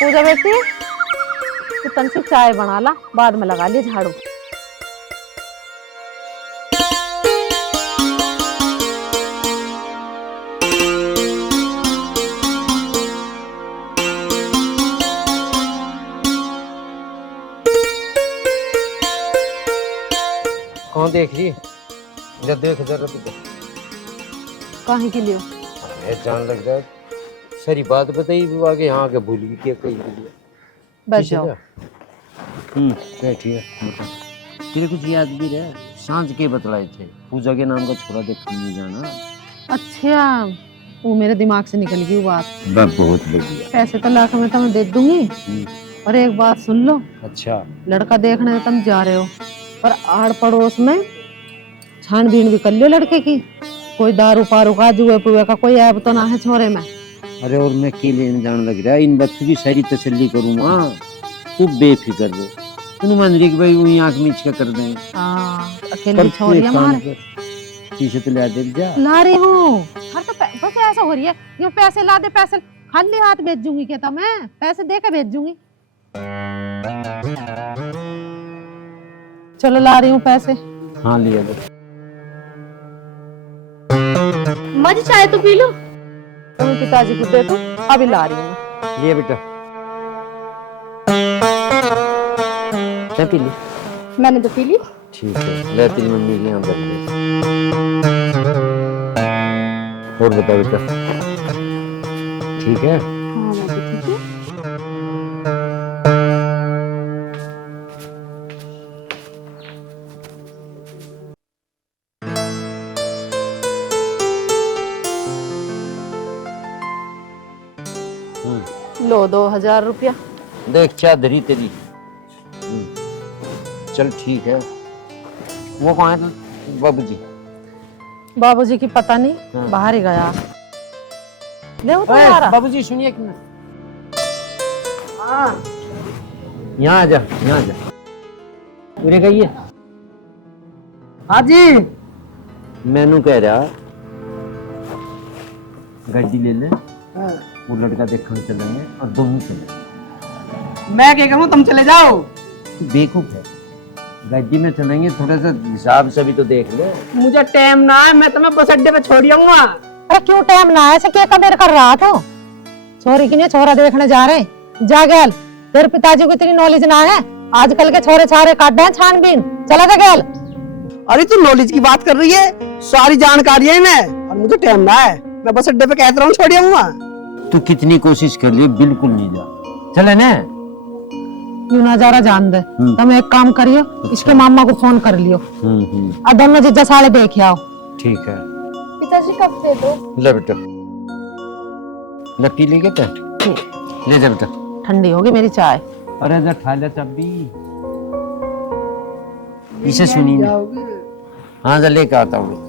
पूजा बेटी तू तन से चाय बना ला, बाद में लगा लिए झाड़ू। कौन देख रही है? जब देख जरा तो काहे के लिए? जान लग जाए सारी बात बताई वो आगे यहाँ आके भूल गई क्या कही के लिए। बच जाओ। बैठी है बता। तेरे कुछ याद भी रहे सांझ के बतलाए थे पूजा के नाम का छोरा देखने नहीं जाना। अच्छा वो मेरे दिमाग से निकल गई वो बात। बहुत बढ़िया। पैसे तो लाख में तुम्हें दे दूंगी, और एक बात सुन लो। अच्छा लड़का देखने तुम जा रहे हो, पर आड़ पड़ोस में छानबीन भी कर लियो लड़के की। कोई दारू पारू का जुए पुए का कोई ऐप तो ना है छोरे में। अरे और मैं अकेले जान लग रहा है इन बच्चों की सारी तसल्ली करूँ। हाँ तू बेफिक्र रहो, तू मान रही कि भाई वो आँख मीच के कर दें। अकेले छोरिया मार पीछे तो ला दे जा। ला रही हूँ हर तो बस ऐसा हो रही है ये पैसे ला दे, पैसे खाली हाथ भेजूंगी क्या? तो मैं पैसे दे के भेजूंगी। चलो ला रही हूँ पैसे। हाँ लिया दे। मजी चाय तो पी लो। तुम पिताजी को दे दो, अभी ला रही हूँ। ये बेटा क्या पी ली? मैंने तो पी ली। ठीक है ले तेरी मम्मी के यहाँ बैठ गई। और बता बेटा ठीक है? हाँ मैं भी ठीक हूँ। लो 2000 रुपया। देख चादरी तेरी। चल ठीक है। वो कौन है बाबूजी? बाबूजी की पता नहीं, बाहर ही गया। ले वो तो यार। बाबूजी सुनिए एक मिनट। यहाँ आ जा, यहाँ आ जा। पूरे गई है? हाँ जी। मैनू कह रहा गाड़ी ले ले, वो लड़का देखने चलेंगे और दोनों चलेंगे। मैं क्या करूँ, तुम चले जाओ। बेवकूफ है, गाड़ी में चलेंगे, थोड़ा सा हिसाब से भी तो देख ले। मुझे टाइम ना है, मैं तुम्हें बस अड्डे पे छोड़ आऊंगा। अरे क्यों टाइम ना है, ऐसे क्या कदेर कर रहा तो? छोरी की नहीं छोरा देखने जा रहे हैं। जा गैल, तेरे पिताजी को इतनी नॉलेज ना है, आजकल के छोरे छारे काट हैं छानबीन। चला जा गैल। अरे तू नॉलेज की बात कर रही है, सारी जानकारी है मैं, और मुझे टाइम ना है, मैं बस अड्डे पे कहता हूँ छोड़ आऊंगा। तू कितनी कोशिश कर रही है, बिल्कुल नहीं जा। चले ना क्यों नजारा जान दे। तुम एक काम करियो, इसके मामा को फोन कर लियो और दोनों जीजा साले देख आओ। ठीक है। पिताजी कब दे दो? ले बेटा ले पी लेंगे तो ले जा बेटा। ठंडी होगी मेरी चाय। अरे जा खा ले चाबी। इसे सुनी नहीं। हाँ जा लेके आता हूँ।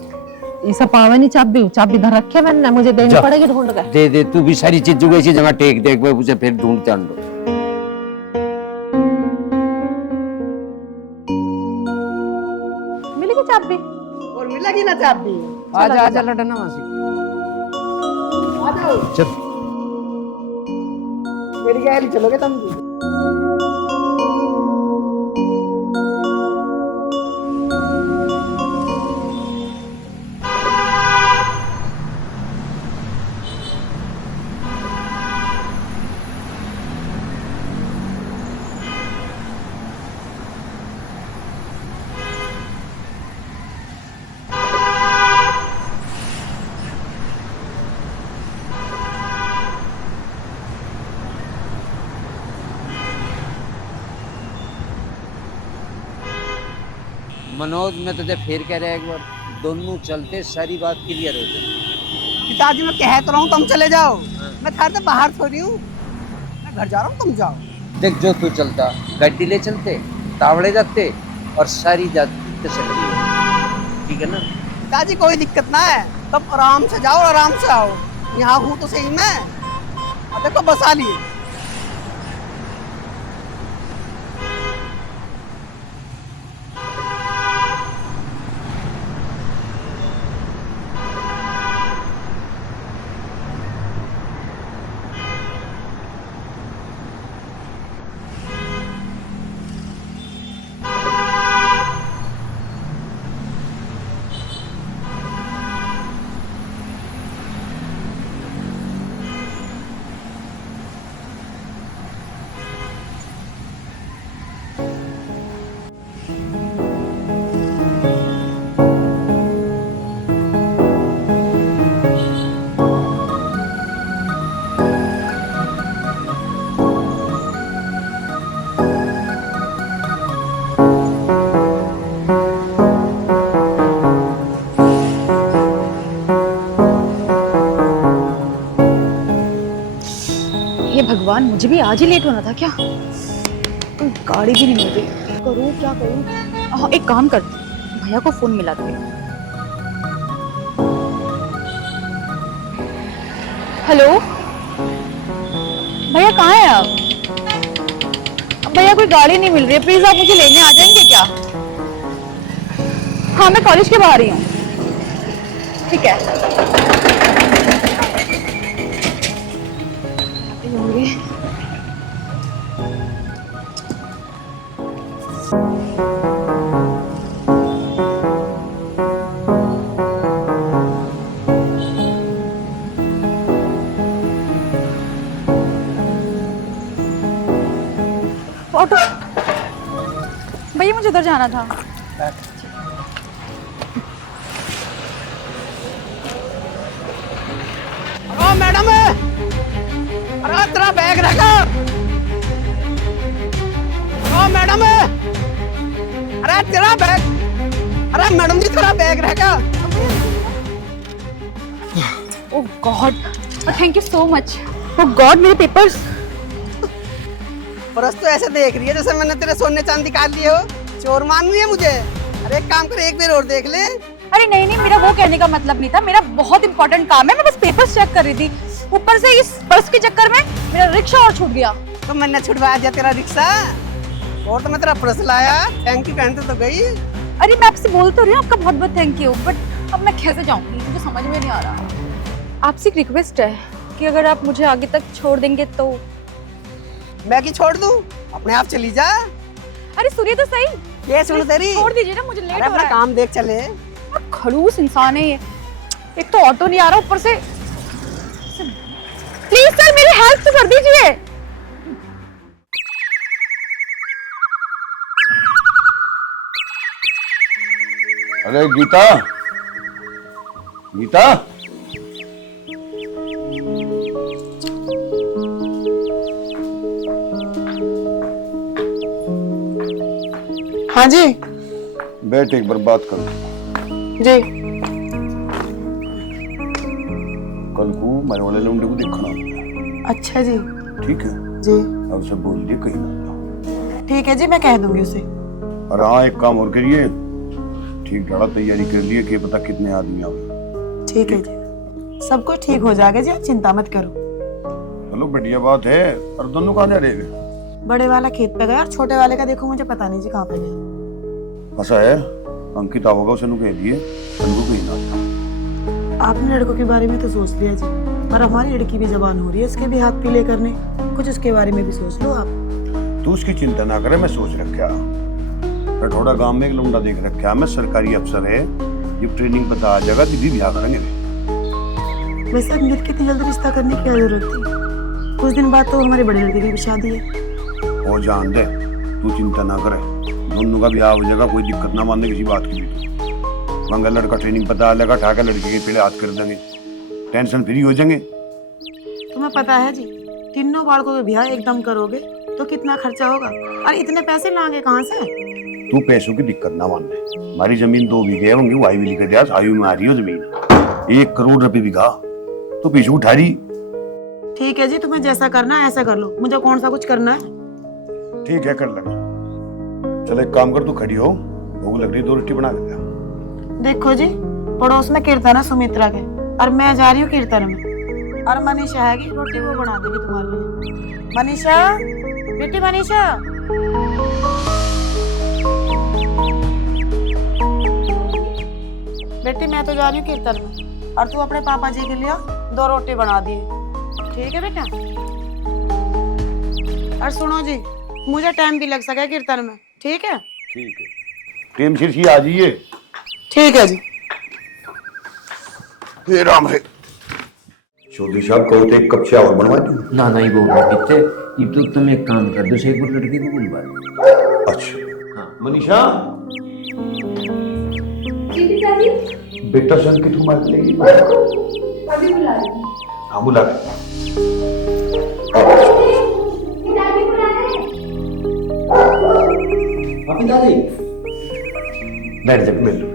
इसे पावे नहीं चाबी, चाबी धर रखे मैंने, मुझे देनी पड़ेगी ढूंढ के। दे दे, तू भी सारी चीजों को ऐसी जगह टेक देख उसे फिर ढूंढ जान दो। मिलेगी चाबी? और मिलेगी ना चाबी। आजा आजा लटना मासी। आ जाओ। चल मेरी गैली चलोगे तुम? मनोज मैं तुझे फिर कह रहा एक बार, दोनों चलते सारी बात क्लियर हो जाए। पिताजी मैं कह तो रहा हूँ तुम चले जाओ। मैं थारे से बाहर थोड़ी हूँ, मैं घर जा रहा हूँ, तुम जाओ। देख जो तू चलता गाड़ी ले चलते, तावड़े जाते और सारी जाते चलती। ठीक है ना? पिताजी कोई दिक्कत ना है, तुम आराम से जाओ, आराम से आओ। यहाँ हूँ तो सही मैं। अब देखो बसा लिए। हे भगवान, मुझे भी आज ही लेट होना था क्या? कोई गाड़ी भी नहीं मिल रही, करूँ क्या करूँ? हाँ, एक काम करती हूँ, भैया को फोन मिलाती हूँ। हेलो भैया, कहाँ हैं आप? भैया कोई गाड़ी नहीं मिल रही है, प्लीज आप मुझे लेने आ जाएंगे क्या? हाँ, मैं कॉलेज के बाहर ही हूँ। ठीक है। होंगे। ऑटो भैया, मुझे उधर जाना था। ओ मैडम, अरे तेरा बैग रखा। ओ मैडम, अरे तेरा बैग, अरे मैडम जी तेरा बैग रखा। Oh God, thank you so much. Oh God, मेरे पेपर्स। परस तो ऐसे देख रही है जैसे मैंने तेरे सोने चांदी काट लिए हो। चोर मान रही है मुझे। अरे एक काम कर, एक बार और देख ले। अरे नहीं नहीं, मेरा वो कहने का मतलब नहीं था, मेरा बहुत इंपॉर्टेंट काम है, मैं बस पेपर्स चेक कर रही थी। ऊपर से इस पर्स के चक्कर में मेरा रिक्शा और छूट गया। तो मैंने छुड़वाया दिया तेरा रिक्शा, और तो मैं तेरा पर्स लाया। थैंक यू कहते तो गई। अरे मैं आपसे बोल तो रही हूँ, आपका बहुत बहुत थैंक यू, बट अब मैं कैसे जाऊंगी, मुझे समझ में नहीं आ रहा। आपसे एक रिक्वेस्ट है कि अगर आप मुझे आगे तक छोड़ देंगे तो। मैं की छोड़ दूं? अपने आप चली जा। अरे सुनिए तो सही। ये सुन तेरी। छोड़ दीजिए ना, मुझे लेट अरे हो अपना रहा है। काम देख चले। खड़ूस इंसान है ये, एक तो ऑटो नहीं आ रहा, ऊपर से। प्लीज सर, मेरी हेल्प तो कर दीजिए। अरे गीता, गीता, हाँ जी। बैठ एक बार बात करो। जी। कल को मैंने वाले लौंडे को देखना। अच्छा जी। ठीक है जी अब उसे बोल दिए कहीं ना। ठीक है जी, मैं कह दूंगी उसे। और हाँ, एक काम और करिए, ठीक ठाक तैयारी कर लिए कि पता कितने आदमी आओगे। ठीक है जी, सब कुछ ठीक हो जाएगा जी, आप चिंता मत करो। चलो बढ़िया बात है। और दोनों कहाँ जा रहे हैं? बड़े वाला खेत पे गया और छोटे वाले का देखो मुझे पता नहीं जी कहाँ पे गया। ऐसा है, अंकिता होगा, उसे कह दिए उनको कहीं ना। आपने लड़कों के बारे में तो सोच लिया जी, और हमारी लड़की भी जवान हो रही है, उसके भी हाथ पीले करने, कुछ उसके बारे में भी सोच लो आप। तू उसकी चिंता ना करे, मैं सोच रखा। रठौड़ा गांव में एक लौंडा देख रखा, मैं सरकारी अफसर है, ये ट्रेनिंग पता आ जाएगा तो भी ब्याह करेंगे। वैसे अंकित की इतनी जल्दी रिश्ता करने की क्या जरूरत थी? कुछ दिन बाद तो हमारे बड़े लड़के की भी शादी है। वो जान दे, तू चिंता ना करे, दोनों का ब्याह हो जाएगा, कोई दिक्कत ना मानने किसी बात की भी। मंगल लड़का ट्रेनिंग पता आ जाएगा, ठाकर लड़के के पहले हाथ कर देंगे, टेंशन फ्री हो जाएंगे। तुम्हें पता है जी, तीनों बालकों का ब्याह एकदम करोगे तो कितना खर्चा होगा, और इतने पैसे लाएंगे कहाँ से? तू पैसों की दिक्कत ना मान ले, हमारी जमीन 2 बीघे होंगे, वो आई भी लिखा दिया, आयु में आ रही हो जमीन 1 करोड़ रुपए बीघा, तो पीछे उठा रही। ठीक है जी, तुम्हें जैसा करना है ऐसा कर लो, मुझे कौन सा कुछ करना है। ठीक है कर लेना। चल एक काम कर, तू खड़ी हो, भूख लग रही, 2 रोटी बना के दे। देखो जी, पड़ोस में कीर्तन है सुमित्रा के, और मैं जा रही हूँ कीर्तन में, और मनीषा है कि रोटी वो बना देगी तुम्हारे लिए। मनीषा, बेटी मनीषा। बेटी मैं तो जा रही हूँ कीर्तन में, और तू अपने पापा जी के लिए 2 रोटी बना दिए, ठीक है बेटा? और सुनो जी, मुझे टाइम भी लग सके कीर्तन में, ठीक है? ठीक है, प्रेम शीर्षी आ जाइए। ठीक है जी। हे राम रे। चौधरी साहब कहो तो 1 कप चाय और बनवा दूं? ना नहीं बोल कितने, ये तो तुम एक काम कर दो, शेखपुर लड़के को बुलवा दो। अच्छा हाँ। मनीषा, बेटा सन की तुम लेगी अभी बुला रही हूँ। हाँ बुला दादी बैठ जा, बैठ जा।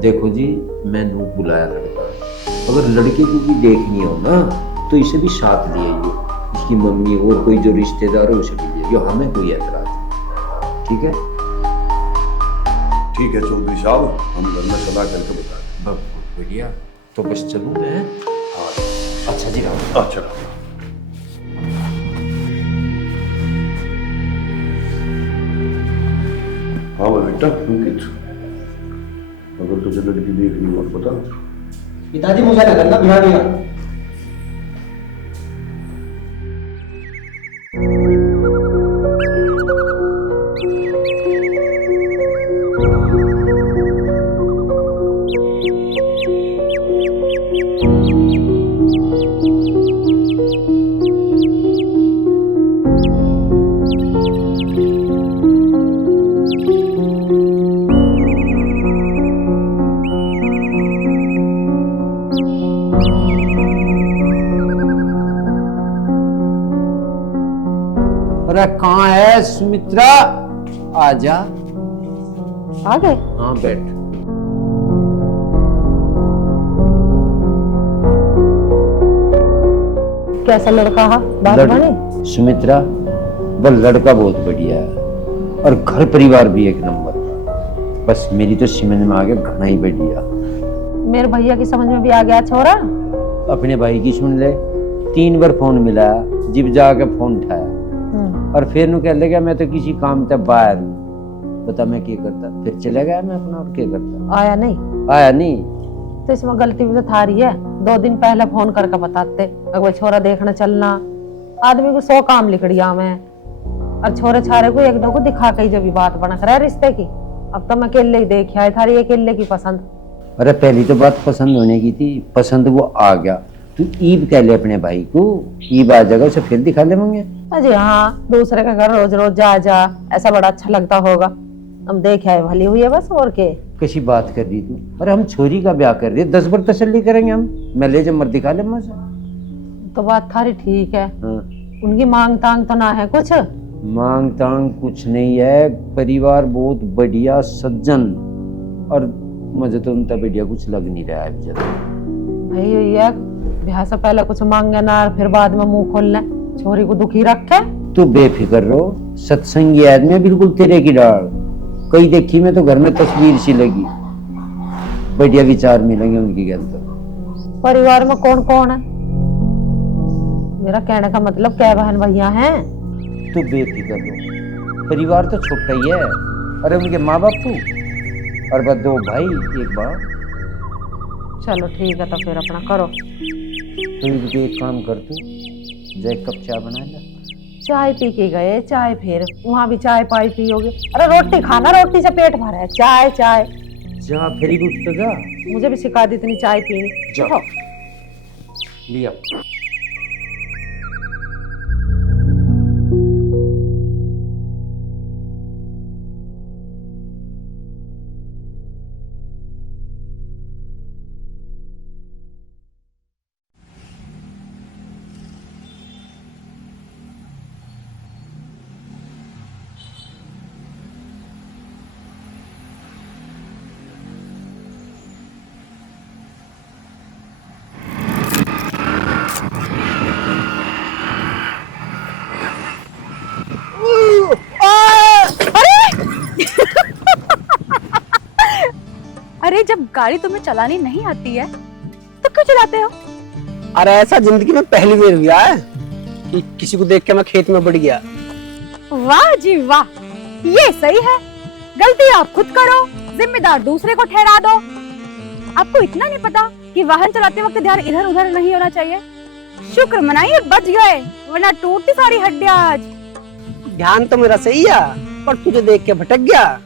देखो जी, मैं नू बुलाया लड़का, अगर लड़के को भी देखनी हो ना तो इसे भी साथ ले आइए, इसकी मम्मी और कोई जो रिश्तेदार हो उसे भी ले आइए, हमें कोई एतराज नहीं। ठीक है? ठीक है चौधरी साहब, हम घर में सलाह करके बता दें। बहुत बढ़िया, तो बस चलूं मैं। हाँ अच्छा जी राम। अच्छा। हाँ भाई बेटा अंकित, अगर तुझे लड़की देखनी हो तो बता। पिताजी मुझे ना करना बिहार बिहार। अरे कहाँ है सुमित्रा? आजा। आ गए? हाँ बैठ। कैसा लड़का है? बात बनी? सुमित्रा, वह लड़का बहुत बढ़िया है और घर परिवार भी एक नंबर का। बस मेरी तो समझ में आ गया, घना ही बढ़िया। मेरे भैया की समझ में भी आ गया छोरा। अपने भाई की सुन ले, 3 बार फोन मिला, जिब जाके फोन उठाया और फिर नु कह लगा मैं तो किसी काम से बाहर हूँ। बता मैं क्या करता? फिर चले गया मैं अपना, और क्या करता? आया नहीं? आया नहीं तो इसमें गलती भी तो थारी है। 2 दिन पहले फोन करके बताते अगर छोरा देखने चलना। आदमी को 100 काम लिखड़िया में, और छोरे छारे को एक दो को दिखा के जब बात बना कर रिश्ते की। अब तो मैं अकेले ही देख आए, थारी अकेले की पसंद। अरे पहली तो बात पसंद होने की थी, पसंद वो आ गया। तू ईब कह ले अपने भाई को, ईब आ जाएगा उसे फिर दिखा ले मंगे। अजय हाँ, दूसरे के घर रोज रोज जा जा ऐसा बड़ा अच्छा लगता होगा। हम देख आए, भली हुई है बस, और के। कैसी बात कर रही तू? अरे हम छोरी का ब्याह कर रहे, 10 बार तसल्ली करेंगे हम। मैं ले जब मर दिखा ले मुझे। तो बात थारी ठीक है। हाँ। उनकी मांग तांग तो ना है कुछ? मांग तांग कुछ नहीं है, परिवार बहुत बढ़िया सज्जन, और मुझे तो उनका बढ़िया कुछ लग नहीं रहा है अभी। भाई ये ब्याह से पहले कुछ मांगे ना, फिर बाद में मुंह खोल ले, छोरी को दुखी रखे। तू बेफिक्र रहो, सत्संगी आदमी बिल्कुल तेरे की डाल। कई देखी मैं तो घर में तस्वीर सी लगी, बढ़िया विचार मिलेंगे उनकी गल तो। परिवार में कौन कौन है? मेरा कहने का मतलब क्या बहन भैया हैं? तू बेफिक्र रहो, परिवार तो छोटा ही है। अरे उनके माँ बाप को और बस 2 भाई 1 बाप। चलो ठीक है, तो फिर अपना करो। तो एक काम कर, तू जा 1 कप चाय बना ले। चाय पी के गए, चाय फिर वहाँ भी चाय पाई पियोगे? अरे रोटी खाना, रोटी से पेट भरा है, चाय चाय। जा फिर ही उठ तो जा। मुझे भी सिखा दी इतनी चाय पीनी। जाओ लिया। अरे जब गाड़ी तुम्हें चलानी नहीं आती है तो क्यों चलाते हो? अरे ऐसा जिंदगी में पहली बार हुआ है कि किसी को देख के मैं खेत में बढ़ गया। वाह जी वाह, ये सही है। गलती आप खुद करो, जिम्मेदार दूसरे को ठहरा दो। आपको इतना नहीं पता कि वाहन चलाते वक्त ध्यान इधर उधर नहीं होना चाहिए? शुक्र मनाइए बच गए, वरना टूटती सारी हड्डियां आज। ध्यान तो मेरा सही है, पर तुझे देख के भटक गया।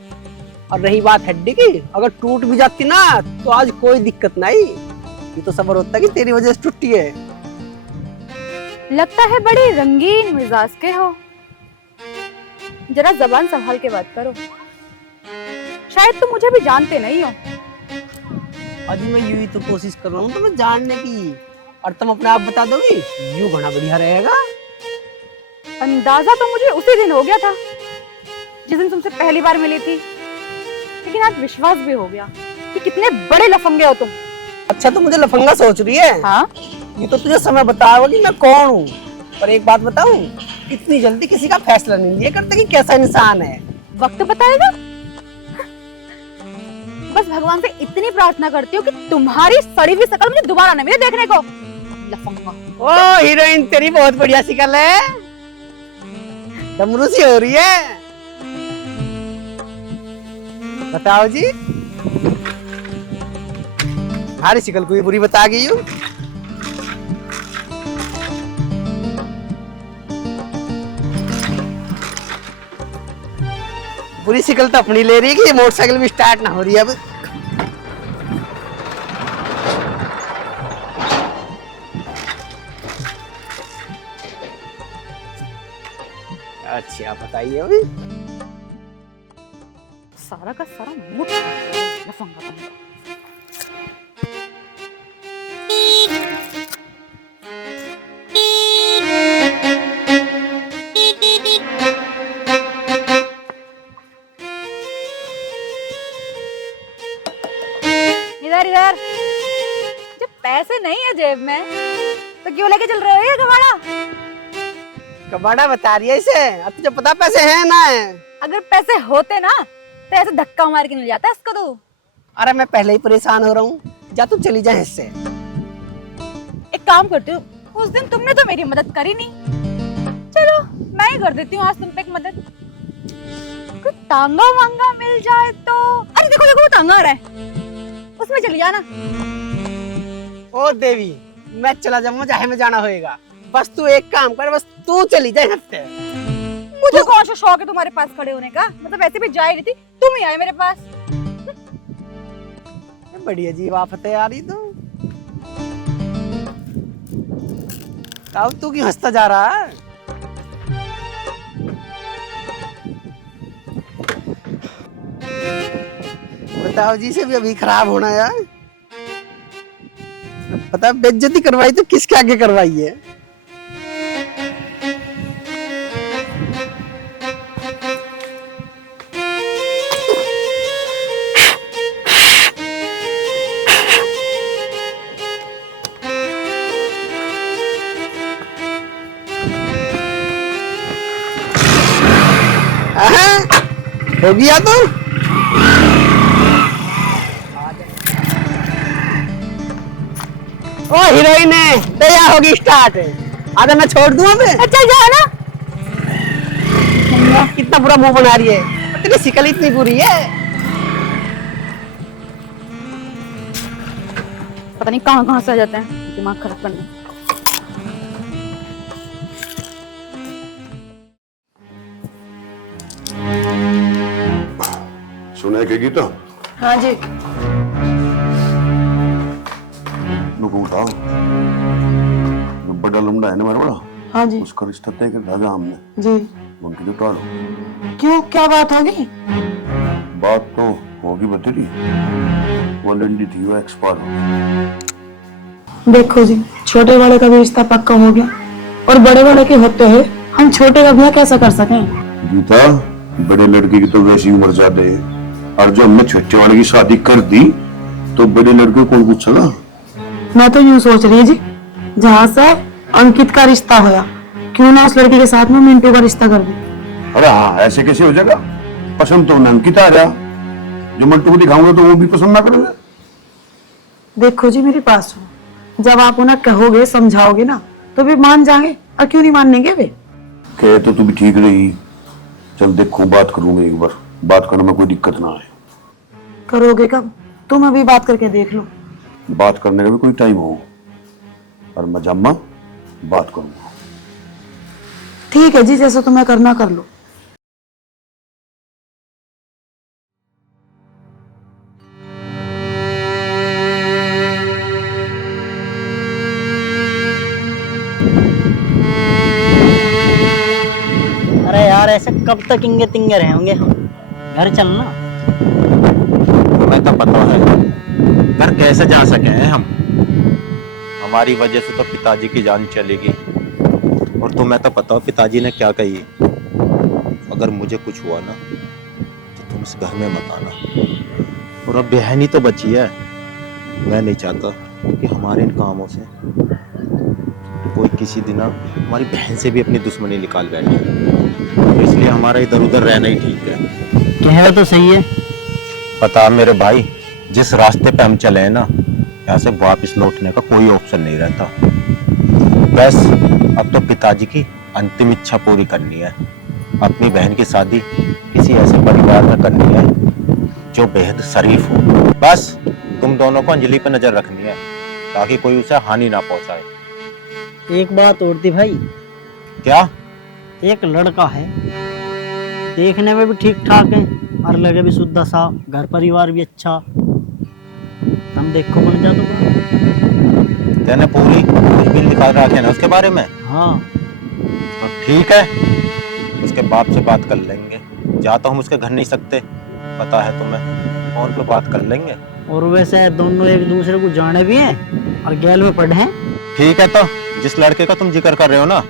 और रही बात हड्डी की, अगर टूट भी जाती ना तो आज कोई दिक्कत नहीं। ये तो सबर होता कि तेरी वजह से टूटी है। लगता है बड़ी रंगीन मिजाज के हो। जरा जबान संभाल के बात करो, शायद तुम मुझे भी जानते नहीं हो। अभी मैं यूं ही तो कोशिश कर रहा हूँ तो मैं जानने की, और तुम अपने आप बता दोगी, यूं घना बढ़िया रहेगा। अंदाजा तो मुझे उसी दिन हो गया था जिस दिन तुमसे पहली बार मिली थी, लेकिन आज विश्वास भी हो गया कि कितने बड़े लफंगे हो तुम। अच्छा तो मुझे लफंगा सोच रही है। हाँ ये तो तुझे समय बताएगा कि मैं कौन हूँ। पर एक बात बताऊं, इतनी जल्दी किसी का फैसला नहीं लिया करते कि कैसा इंसान है। वक्त बताएगा। बस भगवान से इतनी प्रार्थना करती हूँ कि तुम्हारी सड़ी हुई शक्ल मुझे दोबारा न मिले देखने को। लफंगा। ओ हीरोइन, तेरी बहुत बढ़िया शक्ल है, डमरू सी हो रही है। बताओ जी, हमारी शक्ल कोई बुरी बता गई हूँ? बुरी शक्ल तो अपनी ले रही है कि ये मोटरसाइकिल भी स्टार्ट ना हो रही है अब। अच्छा बताइए अभी। सारा का सारा मूड लफंगा बन गया। इधर इधर। जब पैसे नहीं है जेब में तो क्यों लेके चल रहे हो ये कबाड़ा? कबाड़ा बता रही है इसे, अब तुझे पता पैसे हैं ना है। अगर पैसे होते ना तो ऐसे धक्का मार के नहीं जाता इसको तू। अरे मैं पहले ही परेशान हो रहा हूँ, जा तू चली जा इससे। एक काम करती हूँ, उस दिन तुमने तो मेरी मदद करी नहीं, चलो मैं ही कर देती हूँ आज तुम पे एक मदद। कोई तांगा वांगा मिल जाए तो। अरे देखो देखो वो तांगा आ रहा है, उसमें चली जाना। ओ देवी, मैं चला जाऊंगा जहाँ में जाना होएगा, बस तू एक काम कर, बस तू चली जाए हफ्ते। मुझे कौन सा शौक है तुम्हारे पास खड़े होने का? मतलब वैसे भी जा ही रही थी, तुम ही आए मेरे पास। बड़ी अजीब आफत है यार ये तो। अब तू क्यों हंसता जा रहा है? बताओ जी से भी अभी खराब होना यार। पता बेइज्जती करवाई तो किसके आगे करवाई है? हो गया तो ओ हीरोइन है, तैयार होगी स्टार्ट। आधा मैं छोड़ दूं अबे? अच्छा जाओ ना। कितना बुरा मुंह बना रही है, तेरी शिकल इतनी बुरी है। पता नहीं कहाँ कहाँ से आ जाते हैं दिमाग खराब करने। सुना है क्या गीता? हाँ जी। नुको उठाओ, जो बड़ा लंबा है ना मेरा बड़ा, हाँ जी। उसका रिश्ता तय कर दिया हमने जी। उनकी जो टालो। क्यों, क्या बात होगी? बात तो होगी बतेरी, वो लंडी थी वो एक्सपायर हो गई। देखो जी, छोटे वाले का भी रिश्ता पक्का हो गया और बड़े वाले के होते हुए हम छोटे का ब्याह कैसे कर सकें? गीता, बड़े लड़के की तो वैसी उम्र ज्यादा है, और जो हमने छोटे वाले की शादी कर दी तो बड़े लड़के को कौन पूछेगा? मैं तो यूं सोच रही जी, जहाँ से अंकित का रिश्ता होया, क्यों ना उस लड़की के साथ में मिंटू का रिश्ता कर दूं? अरे हाँ, ऐसे कैसे हो जाएगा? पसंद तो उन्हें अंकित आ रहा, जो मंटू को दिखाऊंगा तो वो भी पसंद ना करेंगे। देखो जी मेरी बात सुनो, जब आप उन्हें कहोगे समझाओगे ना तो भी मान जाएंगे, और क्यों नहीं मानेंगे वे? कहे तो तू भी ठीक रही। चल देखो, बात करूंगा एक बार, बात करने में कोई दिक्कत ना आए। करोगे कब? तुम अभी बात करके देख लो। बात करने का भी कोई टाइम हो, और मैं जम्मा बात करूंगा। ठीक है जी, जैसा तुम्हें करना कर लो। अरे यार ऐसे कब तक इंगे तिंगे रहेंगे हम? घर चलना। तुम्हें तो पता है घर कैसे जा सके हैं हम। हमारी वजह से तो पिताजी की जान चलेगी, और तुम्हें तो पता हो पिताजी ने क्या कही, अगर मुझे कुछ हुआ ना तो तुम इस घर में मत आना। और अब बहन ही तो बची है, मैं नहीं चाहता कि हमारे इन कामों से कोई किसी दिन हमारी बहन से भी अपनी दुश्मनी निकाल बैठे, तो इसलिए हमारा इधर उधर रहना ही ठीक है। कह तो सही है। पता है मेरे भाई, जिस रास्ते पे हम चले हैं ना, यहाँ से वापस लौटने का कोई ऑप्शन नहीं रहता। बस अब तो पिताजी की अंतिम इच्छा पूरी करनी है। अपनी बहन की शादी किसी ऐसे परिवार में करनी है जो बेहद शरीफ हो। बस तुम दोनों को अंजलि पे नजर रखनी है ताकि कोई उसे हानि ना पहुंचाए। एक बात और थी भाई, क्या? एक लड़का है, देखने में भी ठीक ठाक है और लगे भी शुद्ध सा, घर परिवार भी अच्छा। तुम देखो बन जा तो। तेने पूरी बिल निकाल रखे ना उसके बारे में? हाँ तो ठीक है, उसके बाप से बात कर लेंगे। जा तो हम उसके घर नहीं सकते, पता है तुम्हें, फोन पे बात कर लेंगे। और वैसे दोनों एक दूसरे को जाने भी हैं और गैल में पढ़े हैं। ठीक है, तो जिस लड़के का तुम जिक्र कर रहे हो ना,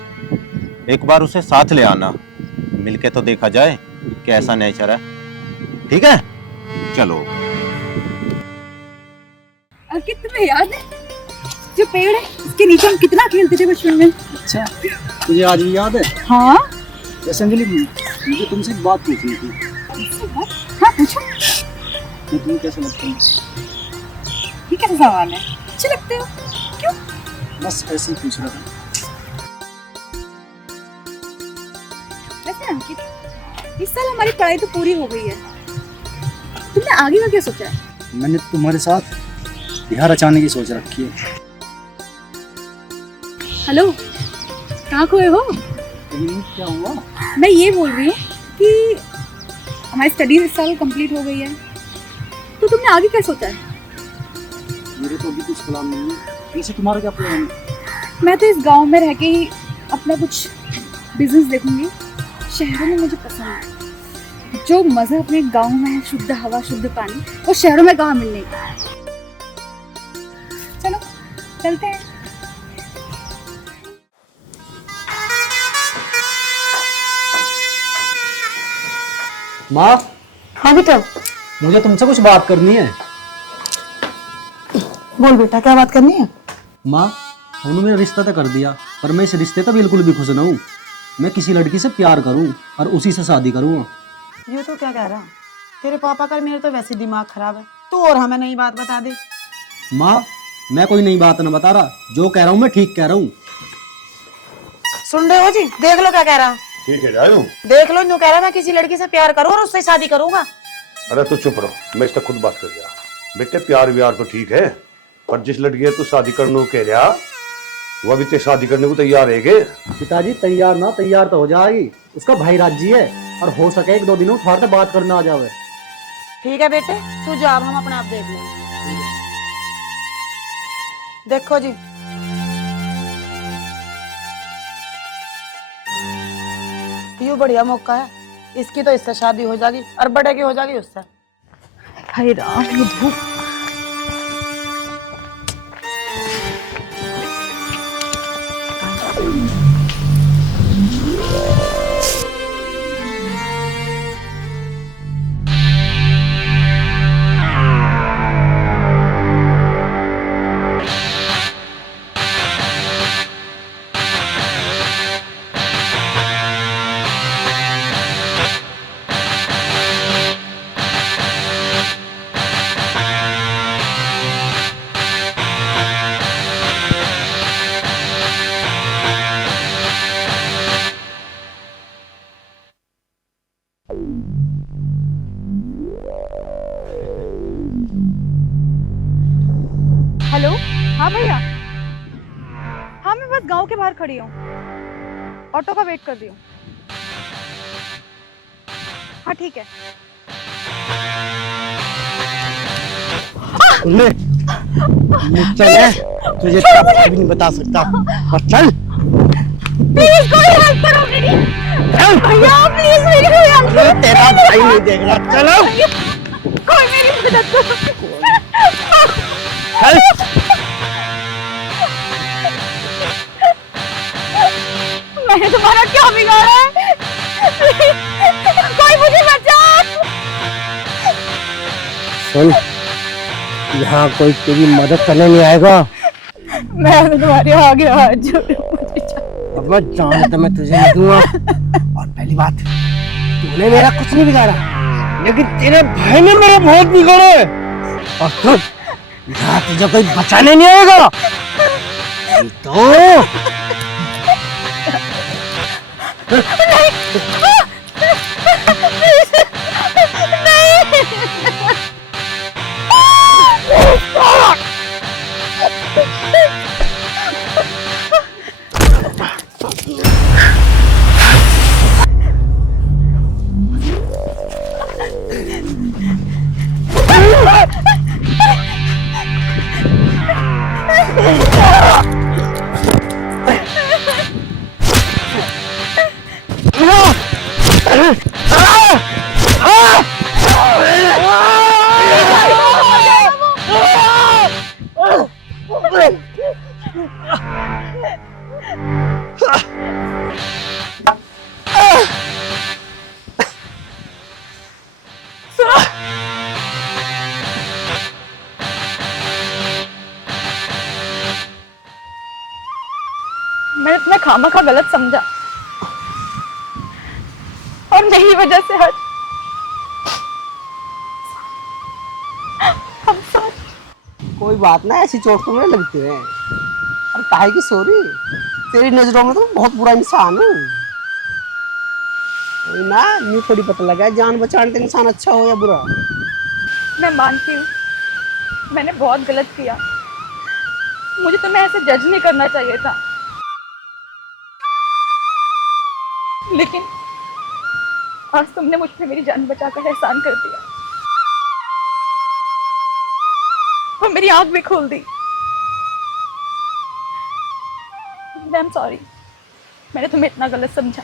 एक बार उसे साथ ले आना, मिलके तो देखा जाए कैसा नेचर है। ठीक है, चलो। अंकित तुम्हें याद है जो पेड़ है उसके नीचे हम कितना खेलते थे बचपन में? अच्छा, तुझे आज भी याद है? हाँ। वैसे अंजलि, मुझे तुमसे एक बात पूछनी थी। हाँ पूछो। मैं तुम्हें कैसे लगता हूँ? ये कैसा सवाल है? अच्छे लगते हो। क्यों? बस ऐसे ही पूछ रहा था। वैसे अंकित, इस साल हमारी पढ़ाई तो पूरी हो गई है, तुमने आगे का क्या सोचा है? मैंने तुम्हारे साथ बिहार अचाने की सोच रखी है। हेलो, कहाँ खोए हो? क्या हुआ? मैं ये बोल रही हूँ कि हमारी स्टडीज इस साल कंप्लीट हो गई है, तो तुमने आगे क्या सोचा है? मेरे तो अभी कुछ प्लान नहीं है। वैसे तुम्हारा क्या प्लान है? मैं तो इस गांव में रह के ही अपना कुछ बिजनेस देखूंगी। शहरों में मुझे पसंद है, जो मजा अपने गांव में है, शुद्ध हवा शुद्ध पानी, वो शहरों में कहाँ मिलने का। चलो चलते हैं। माँ, हाँ बेटा, मुझे तुमसे कुछ बात करनी है। बोल बेटा, क्या बात करनी है? माँ, उन्होंने रिश्ता तो कर दिया, पर मैं इस रिश्ते तो बिल्कुल भी खुश न हूँ। मैं किसी लड़की से प्यार करूँ और उसी से शादी करूँगा। ये तो क्या कह रहा? तेरे पापा का मेरे तो वैसे दिमाग खराब है, तू और हमें नई बात बता दे। माँ, मैं कोई नई बात न बता रहा, जो कह रहा हूँ मैं ठीक कह रहा हूँ। सुन रहे हो जी? देख लो क्या कह रहा। ठीक है जाऊं? देख लो, यूं कह रहा मैं किसी लड़की से प्यार करूँ और उससे शादी करूंगा। अरे तू चुप रहो, मैं इससे खुद बात कर दिया। बेटे प्यार व्यार तो ठीक है, पर जिस लड़की है तू शादी करने को कह रहा, वो अभी ते शादी करने को तैयार है के? पिताजी, तैयार ना तैयार तो हो जाएगी। उसका भाई राजी है और हो सके 1-2 दिनों थोड़ा सा बात करना आ जावे। ठीक है बेटे, तू जा, हम अपने आप देख लेंगे। देखो जी, ये बढ़िया मौका है, इसकी तो इससे शादी हो जाएगी और बड़े की हो जाएगी उससे। हाय राम, ये धूप। हेलो, हाँ भैया, हाँ मैं बस गांव के बाहर खड़ी हूँ, ऑटो का वेट कर रही हूँ। हाँ ठीक है। ले, चल है, तुझे क्या भी नहीं बता सकता, और चल। प्लीज कोई हेल्प करो मेरी। भैया प्लीज मेरी कोई हेल्प करो। तेरा भाई नहीं देख रहा, चलो। कोई मेरी मदद करो। मैंने तुम्हारा क्या बिगाड़ा है? कोई मुझे बचा। सुन, यहाँ कोई तेरी मदद करने नहीं आएगा। मैं तो तुम्हारे आगे हाथ जोड़ूं, मुझे अब मैं जान तो मैं तुझे नहीं दूंगा। और पहली बात, तूने मेरा कुछ नहीं बिगाड़ा, लेकिन तेरे भाई ने मेरे बहुत बिगाड़े। और तू यहाँ तुझे कोई बचाने नहीं आएगा। तो मैंने तुम्हें खामखा गलत समझा और मेरी वजह से आज हम साथ। कोई बात ना, ऐसी चोट तो नहीं लगती है। अरे काहे की सॉरी, तेरी नजरों में तो मैं बहुत बुरा इंसान हूँ ना। ये थोड़ी पता लगा जान बचाने तो इंसान अच्छा हो या बुरा। मैं मानती हूँ मैंने बहुत गलत किया, मुझे तुम्हें ऐसे जज नहीं करना चाहिए था, लेकिन आज तुमने मुझ पे मेरी जान बचाकर एहसान कर दिया और मेरी आंख भी खोल दी। आई एम सॉरी, मैंने तुम्हें इतना गलत समझा,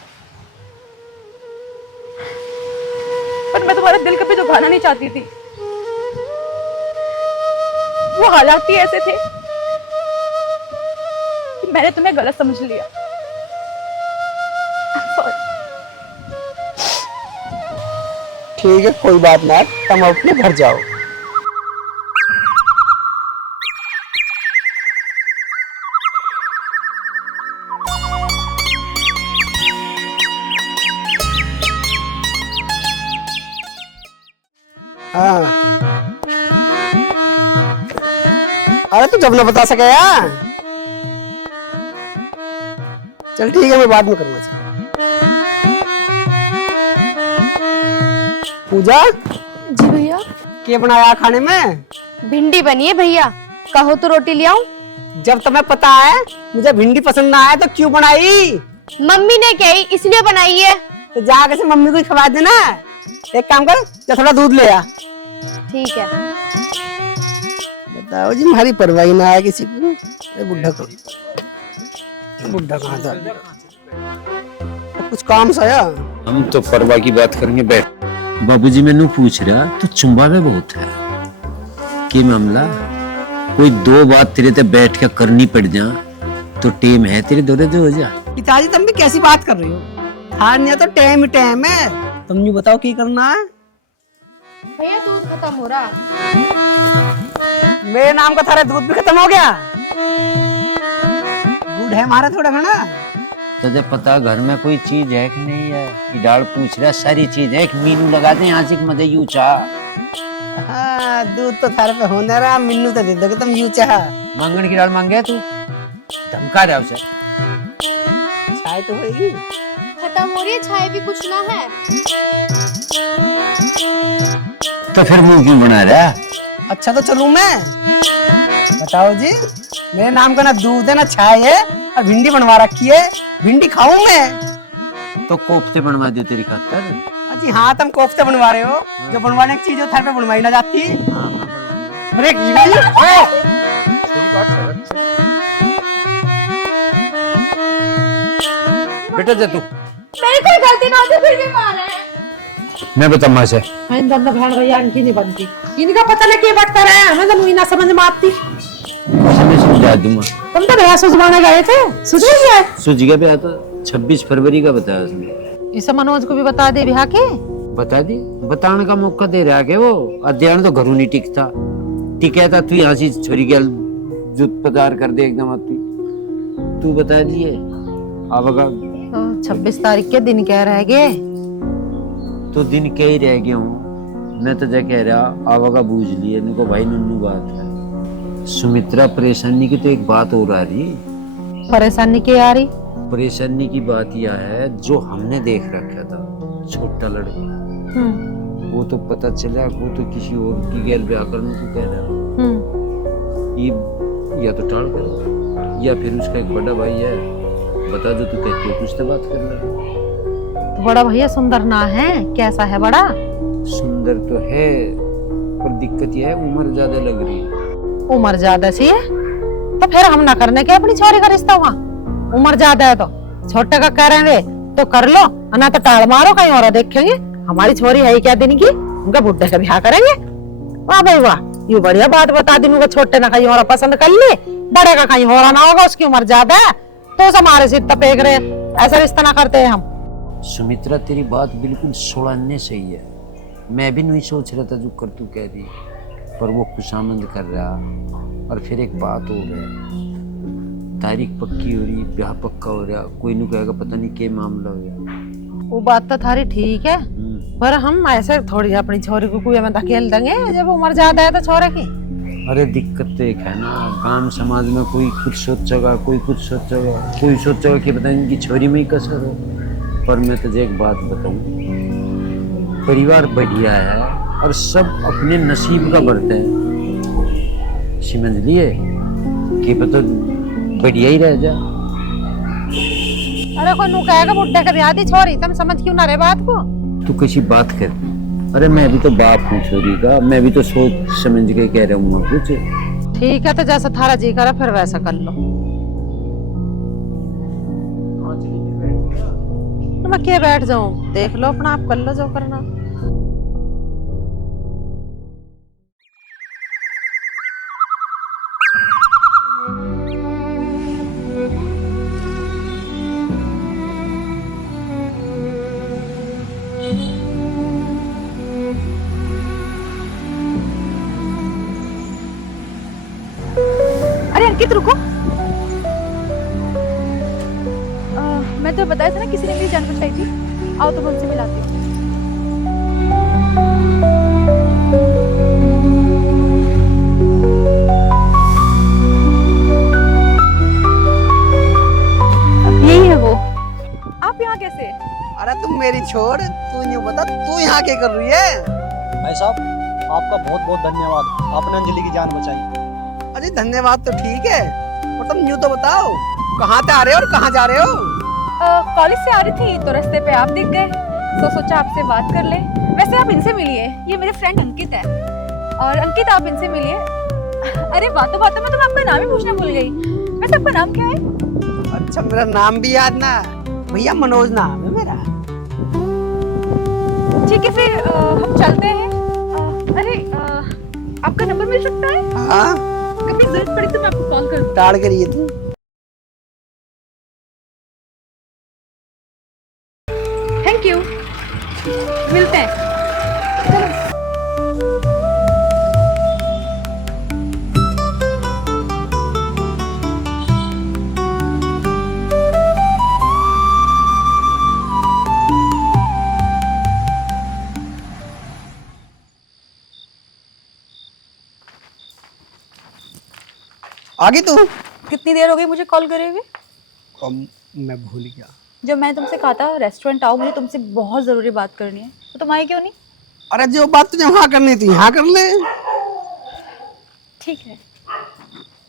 पर मैं तुम्हारा दिल कभी दुखाना नहीं चाहती थी। वो हालात ही ऐसे थे कि मैंने तुम्हें गलत समझ लिया। Sorry. ठीक है, कोई बात ना, तुम अपने घर जाओ। हाँ, अरे तू जब ना बता सके यार। चल ठीक है, मैं बाद में करूंगा। पूजा जी भैया। क्या बनाया खाने में? भिंडी बनी है भैया, कहो तो रोटी ले आऊं? जब तुम्हें पता है मुझे भिंडी पसंद ना आए तो क्यों बनाई? मम्मी ने कही इसलिए बनाई है। तो जाकर से मम्मी को ही खवा देना। एक काम कर, जा थोड़ा दूध ले आ। ठीक है। बताओ जी, हमारी परवाह ना है किसी को। अरे बुढ़ा को, बुढ़ा कहाँ था? कुछ काम सा आया? हम तो परवाह की बात करेंगे, बैठ। बाबूजी मैंने पूछ रहा तू चुंबा में बहुत है कि मामला, कोई दो बात तेरे ते बैठ के करनी पड़ जा तो टेम है तेरे दौरे दो हो जा। पिताजी तुम भी कैसी बात कर रही हो? हाँ नहीं तो टाइम ही टाइम है। तुम ये बताओ क्या करना है? भैया दूध खत्म हो रहा। मेरे नाम का थारा दूध भी खत्म हो गया। गुड़ है हमारा थोड़ा घना। तुझे पता घर में कोई चीज है कि नहीं है? ये डाल पूछ रहा, सारी चीज है। एक मीनू लगा दे यहाँ से मजे यू चाह। हाँ, दूध तो थारे पे होने रहा, मिन्नू तो दे दोगे तुम यू चाह। मांगन की डाल मांगे तू, धमका रहा उसे। चाय तो होगी, खत्म हो रही है, चाय भी कुछ ना है। तो फिर मुंह क्यों बना रहा? अच्छा तो चलूं मैं? बताओ जी, मेरे नाम का ना दूध है ना चाय है, और भिंडी बनवा रखी है। भिंडी खाऊं मैं? तो कोफ्ते बनवा दे तेरी खातर। जी हाँ, तुम कोफ्ते बनवा रहे हो। जो बनवाने की चीज हो थारे पे बनवाई ना जाती। अरे की भाई, बेटा जा तू। मेरी कोई गलती ना होती फिर भी मार रहे हैं। मैं बता माँ से। इन दोनों बहन भैया इनकी नहीं बनती, इनका पता नहीं क्या बात कर रहे हैं, हमें तो मुझे ना समझ में आती। मैं समझा दूंगा। तुम तो भैया सुझवाने गए थे, सुझ गया? सूझ गया भैया, तो 26 फरवरी का बताया उसने। इसे मनोज को भी बता दे ब्याह के। बता दी, बताने का मौका दे रहा है वो। अध्ययन तो घरों नहीं टिकता। ती कहता तू यहाँ से छोरी गल जुत पदार कर दे एकदम आती तू बता दिए आवागा 26 तारीख के दिन कह रह गए तो दिन कह ही रह गया हूँ मैं तो कह रहा आवागा बूझ लिए इनको भाई नन्नू बात है सुमित्रा परेशानी की तो एक बात और आ रही परेशानी क्या आ रही परेशानी की बात यह है जो हमने देख रखा था छोटा लड़का वो तो पता चला वो तो किसी और की गैल ब्याह करने को कह रहा ये या तो टाल कर या फिर उसका एक बड़ा भाई है बता जो तू कहती हो कुछ तो बात कर ले तो बड़ा भैया सुंदर ना है कैसा है बड़ा सुंदर तो है पर दिक्कत यह है उम्र ज्यादा लग रही है उम्र ज्यादा सी है तो फिर हम ना करने के अपनी छोरी का रिश्ता हुआ उम्र ज्यादा है तो छोटे का कह रहे तो कर लो ना तो टाल मारो कहीं और देखेंगे हमारी छोरी है ही क्या दिन की उनका बुढ़े का ब्याह करेंगे वाह भाई वाह ये बढ़िया बात बता दी उनको छोटे ना कहीं और पसंद कर ले बड़े का कहीं और ना होगा उसकी उम्र ज्यादा है तो उसे हमारे से इतना फेंक रहे ऐसा रिश्ता ना करते हैं हम सुमित्रा तेरी बात बिल्कुल सोलहने सही है मैं भी नहीं सोच रहा था जो कर तू कह रही पर वो खुशामंद कर रहा और फिर एक बात हो गया तारीख पक्की हो रही ब्याह पक्का हो रहा कोई नहीं कहेगा पता नहीं क्या मामला हो गया वो बात तो थारी ठीक है पर हम ऐसे थोड़ी अपनी छोरी को कुएं में धकेल देंगे जब उम्र ज्यादा है तो छोरे की अरे दिक्कत तो एक है ना गांव समाज में कोई कुछ सोचेगा कोई कुछ सोचेगा कोई सोचेगा कि पता नहीं कि छोरी में ही कसर हो पर मैं तुझे एक बात बताऊं परिवार बढ़िया है और सब अपने नसीब का बढ़ते हैं समझ लिए कि पता बढ़िया ही रह जा अरे कोई नू कहेगा बुढ़े का ब्याह दी छोरी तुम समझ क्यों ना रहे बात को तू किसी बात कर अरे मैं भी तो बाप हूँ छोरी का मैं भी तो सोच समझ के कह रहा हूँ कुछ ठीक है तो जैसा थारा जी करे फिर वैसा कर लो तो मैं क्या बैठ जाऊं देख लो अपना आप कर लो जो करना अरे अंकित रुको मैं तो बताया था ना किसी ने मेरी जान बचाई थी आओ तो मैं उनसे मिलाती हूँ यही है वो आप यहाँ कैसे अरे तुम मेरी छोड़ तू यूं बता तू यहाँ क्या कर रही है भाई साहब आपका बहुत बहुत धन्यवाद आपने अंजलि की जान बचाई अरे धन्यवाद तो ठीक है और तुम यूं तो बताओ कहाँ से आ रहे हो और कहाँ जा रहे हो कॉलेज से आ रही थी तो रास्ते पे आप दिख गए तो सोचा आपसे बात कर ले वैसे आप इनसे मिलिए ये मेरे फ्रेंड अंकित है और अंकित आप इनसे मिलिए अरे बातों बातों में तो मैं आपका नाम ही पूछना भूल गई वैसे आपका नाम क्या है अच्छा मेरा नाम भी याद ना भैया मनोज नाम है मेरा ठीक है फिर हम चलते हैं अरे आपका नंबर मिल सकता है हाँ कभी जरूरत पड़ी तो मैं आपको कॉल करूँ टाड़ करिए तू थैंक यू मिलते हैं आगे तू कितनी देर हो गई मुझे कॉल करे हुए मैं भूल गया जब मैंने तुमसे कहा था रेस्टोरेंट आओ मुझे तुमसे बहुत जरूरी बात करनी है तो तुम आए क्यों नहीं अरे जो बात तुझे वहाँ करनी थी यहाँ कर ले ठीक है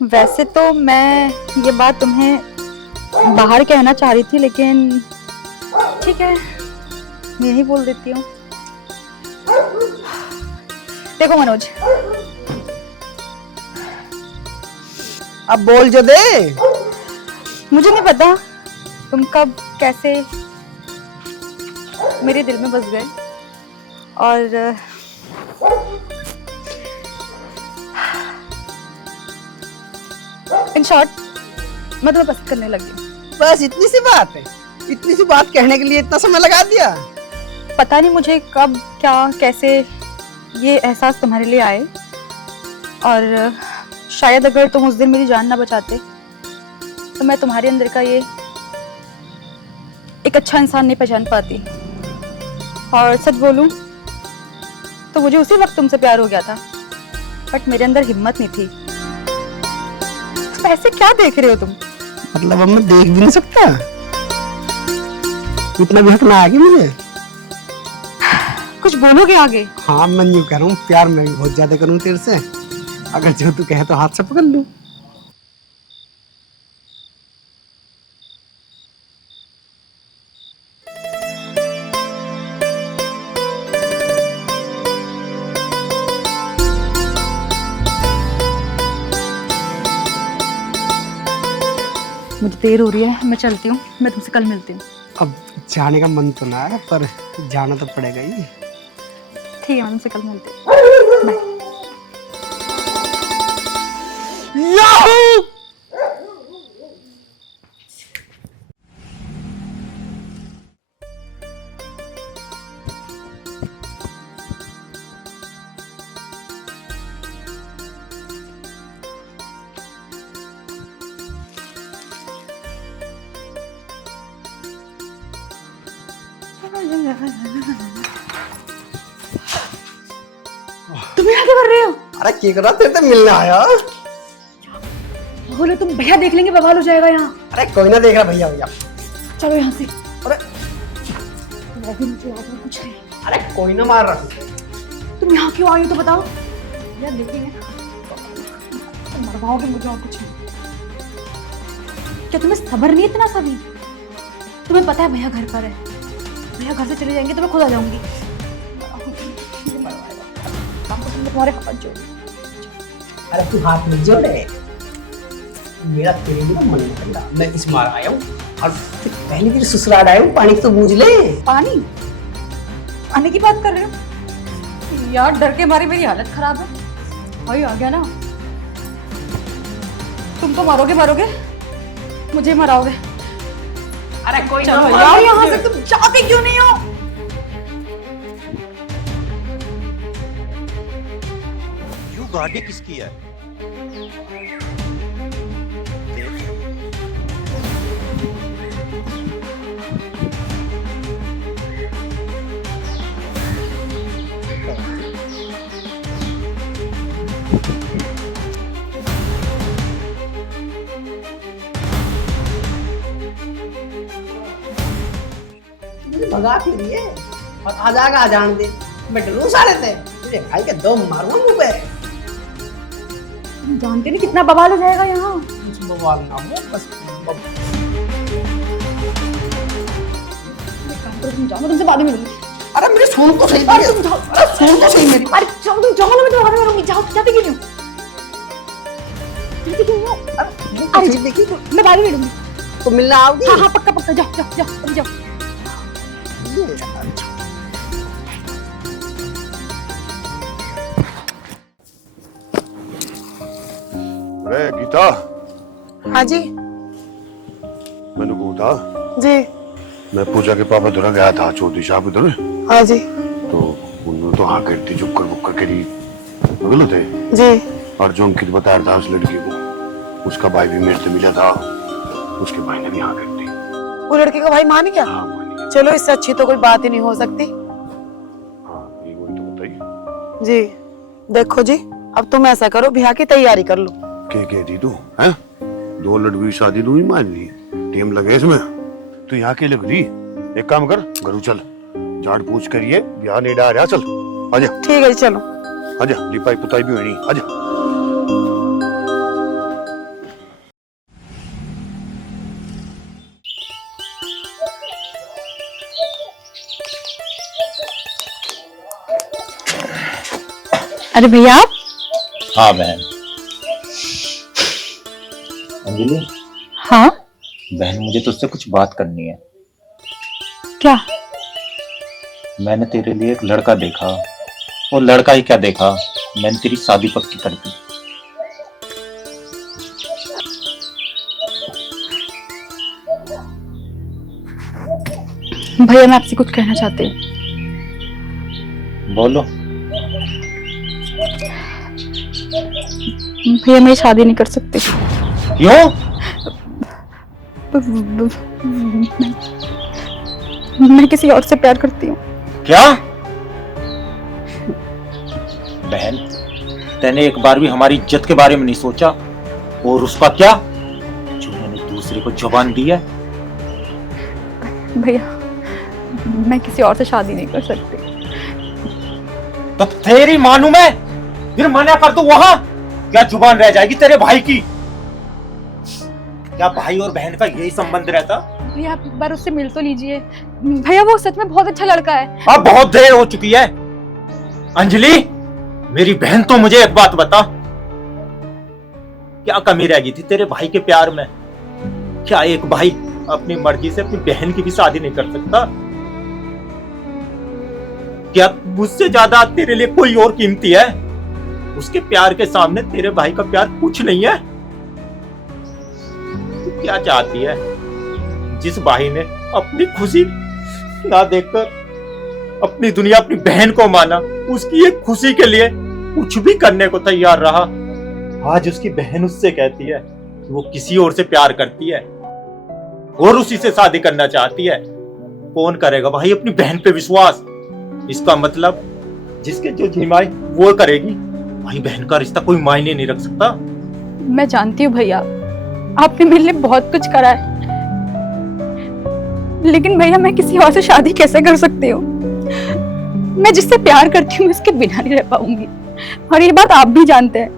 वैसे तो मैं ये बात तुम्हें बाहर कहना चाह रही थी लेकिन ठीक है यही बोल देती हूँ देखो मनोज अब बोल जो दे मुझे नहीं पता तुम कब कैसे मेरे दिल में बस गए और इन शॉर्ट मैं तुम्हें पसंद करने लगी बस इतनी सी बात है इतनी सी बात कहने के लिए इतना समय लगा दिया पता नहीं मुझे कब क्या कैसे ये एहसास तुम्हारे लिए आए और शायद अगर तुम उस दिन मेरी जान ना बचाते तो मैं तुम्हारे अंदर का ये एक अच्छा इंसान नहीं पहचान पाती। और सच बोलूं तो मुझे उसी वक्त तुमसे प्यार हो गया था, बट मेरे अंदर हिम्मत नहीं थी। तो ऐसे क्या देख रहे हो तुम? मतलब अब मैं देख भी नहीं सकता? इतना भी हक ना आगे मुझे। कुछ बोलोगे आगे? हाँ, मैं यूँ कह रहा हूँ, प्यार मैं भी बहुत ज्यादा करूँ तेरे से। अगर जो तू कहे तो हाथ से पकड़ लूं। मुझे देर हो रही है, मैं चलती हूँ। मैं तुमसे कल मिलती हूँ। अब जाने का मन तो ना है, पर जाना तो पड़ेगा ही। ठीक है, मैं तुमसे कल मिलती हूँ। बाय। तुम यहाँ क्या कर रहे हो? अरे क्या कर रहा, तेरे से मिलने आया। बोलो तुम, भैया देख लेंगे, बवाल हो जाएगा यहाँ। अरे कोई ना देख रहा भैया भैया। चलो यहाँ से। अरे मुझे आगे कुछ नहीं। अरे कोई ना मार रहा। तुम यहाँ क्यों आई हो तो बताओ। भैया देखेंगे तुम मरवाओगे मुझे और कुछ नहीं। क्या तुम्हें सब्र नहीं इतना सा भी? तुम्हें पता है भैया घर पर है, भैया घर से चले जाएंगे तो मैं खुद आ जाऊंगी। तुम्हारे हाथ जोड़। अरे तू हाथ नहीं जोड़े, मेरा तेरे लिए मन नहीं करता। मैं इस मार आया हूँ और पहले तेरे ससुराल आया हूँ, पानी तो बूझ ले। पानी? पानी की बात कर रहे हो यार? डर के मारे मेरी हालत खराब है। भाई आ गया ना, तुम तो मारोगे मारोगे, मुझे मराओगे। अरे कोई चलो यार यहाँ से, तुम जाते क्यों नहीं हो? यू गाड़ी किसकी है? भगा के लिए और आ जाएगा, आ जान दे। मैं डरू सारे थे तुझे भाई के दो मारूंगा मुंह पे। तुम जानते नहीं कितना बवाल हो जाएगा यहाँ। कुछ बवाल ना हो, बस तुम जाओ, मैं तुमसे बाद में मिलूंगी। अरे मेरी सुन तो सही। अरे तुम जाओ, अरे सुन तो सही मेरी। अरे जाओ, तुम जाओ ना, मैं तुम्हारे में रहूंगी। जाओ, जाते क्यों नहीं हो? जाते क्यों नहीं हो? अरे देखी तो मैं बाद में मिलूंगी। तो मिलना आओगी? हाँ हाँ पक्का पक्का। जाओ जाओ जाओ, अभी जाओ। अरे गीता, हाँ जी। मैंने कहा था जी। मैं पूजा के पापा दुरा गया था चौधरी साहब उधर। हाँ जी। तो उन्होंने तो हाँ करती, चुप कर करी बोलो थे जी। और जो अंकित बताया था उस लड़की को, उसका भाई भी मेरे से मिला था, उसके भाई ने भी हाँ कर दी। वो लड़के का भाई मान गया? हाँ मान गया। चलो, इससे अच्छी तो कोई बात ही नहीं हो सकती। हाँ ये वही तो बताइए। जी देखो जी, अब तुम ऐसा करो, ब्याह की तैयारी कर लो। क्या कहती तू हैं? 2 लड़की की शादी तू ही मान ली, टेम लगे इसमें। तू यहाँ के लग रही, एक काम कर, घरू चल, झाड़ पूछ करिए, ब्याह नहीं डा रहा, चल आजा। ठीक है जी, चलो आजा, लिपाई पुताई भी होनी, आजा। अरे भैया आप? हाँ बहन। अंजलि। हाँ बहन, मुझे तुझसे कुछ बात करनी है। क्या? मैंने तेरे लिए एक लड़का देखा, और लड़का ही क्या देखा, मैंने तेरी शादी पक्की कर दी। भैया मैं आपसे कुछ कहना चाहती हूँ। बोलो। भैया मैं शादी नहीं कर सकती। क्यों? मैं किसी और से प्यार करती हूँ। क्या? बहन, तैने एक बार भी हमारी इज्जत के बारे में नहीं सोचा, और उसका क्या जो मैंने दूसरे को जुबान दी है। भैया मैं किसी और से शादी नहीं कर सकती। तो तेरी मानू मैं, फिर मना कर दो वहां, क्या जुबान रह जाएगी तेरे भाई की? क्या भाई और बहन का यही संबंध रहता? भैया आप एक बार उससे मिल तो लीजिए। भैया वो सच में बहुत अच्छा लड़का है। अब बहुत देर हो चुकी है। अंजलि, मेरी बहन, तो मुझे एक बात बता, क्या कमी रह गई थी तेरे भाई के प्यार में? क्या एक भाई अपनी मर्जी से अपनी बहन की भी शादी नहीं कर सकता? क्या मुझसे ज्यादा तेरे लिए कोई और कीमती है? उसके प्यार के सामने तेरे भाई का प्यार कुछ नहीं है। तू क्या चाहती है? जिस भाई ने अपनी खुशी ना देखकर अपनी दुनिया अपनी बहन को माना, उसकी एक खुशी के लिए कुछ भी करने को तैयार रहा, आज उसकी बहन उससे कहती है कि वो किसी और से प्यार करती है और उसी से शादी करना चाहती है। कौन करेगा भाई अपनी बहन पे विश्वास? इसका मतलब जिसके जो जिम्माई वो करेगी। भाई बहन का रिश्ता कोई मायने नहीं रख सकता। मैं जानती हूँ भैया, आपने मेरे लिए बहुत कुछ करा है, लेकिन भैया मैं किसी और से शादी कैसे कर सकती हूँ? मैं जिससे प्यार करती हूँ उसके बिना नहीं रह पाऊंगी, और ये बात आप भी जानते हैं।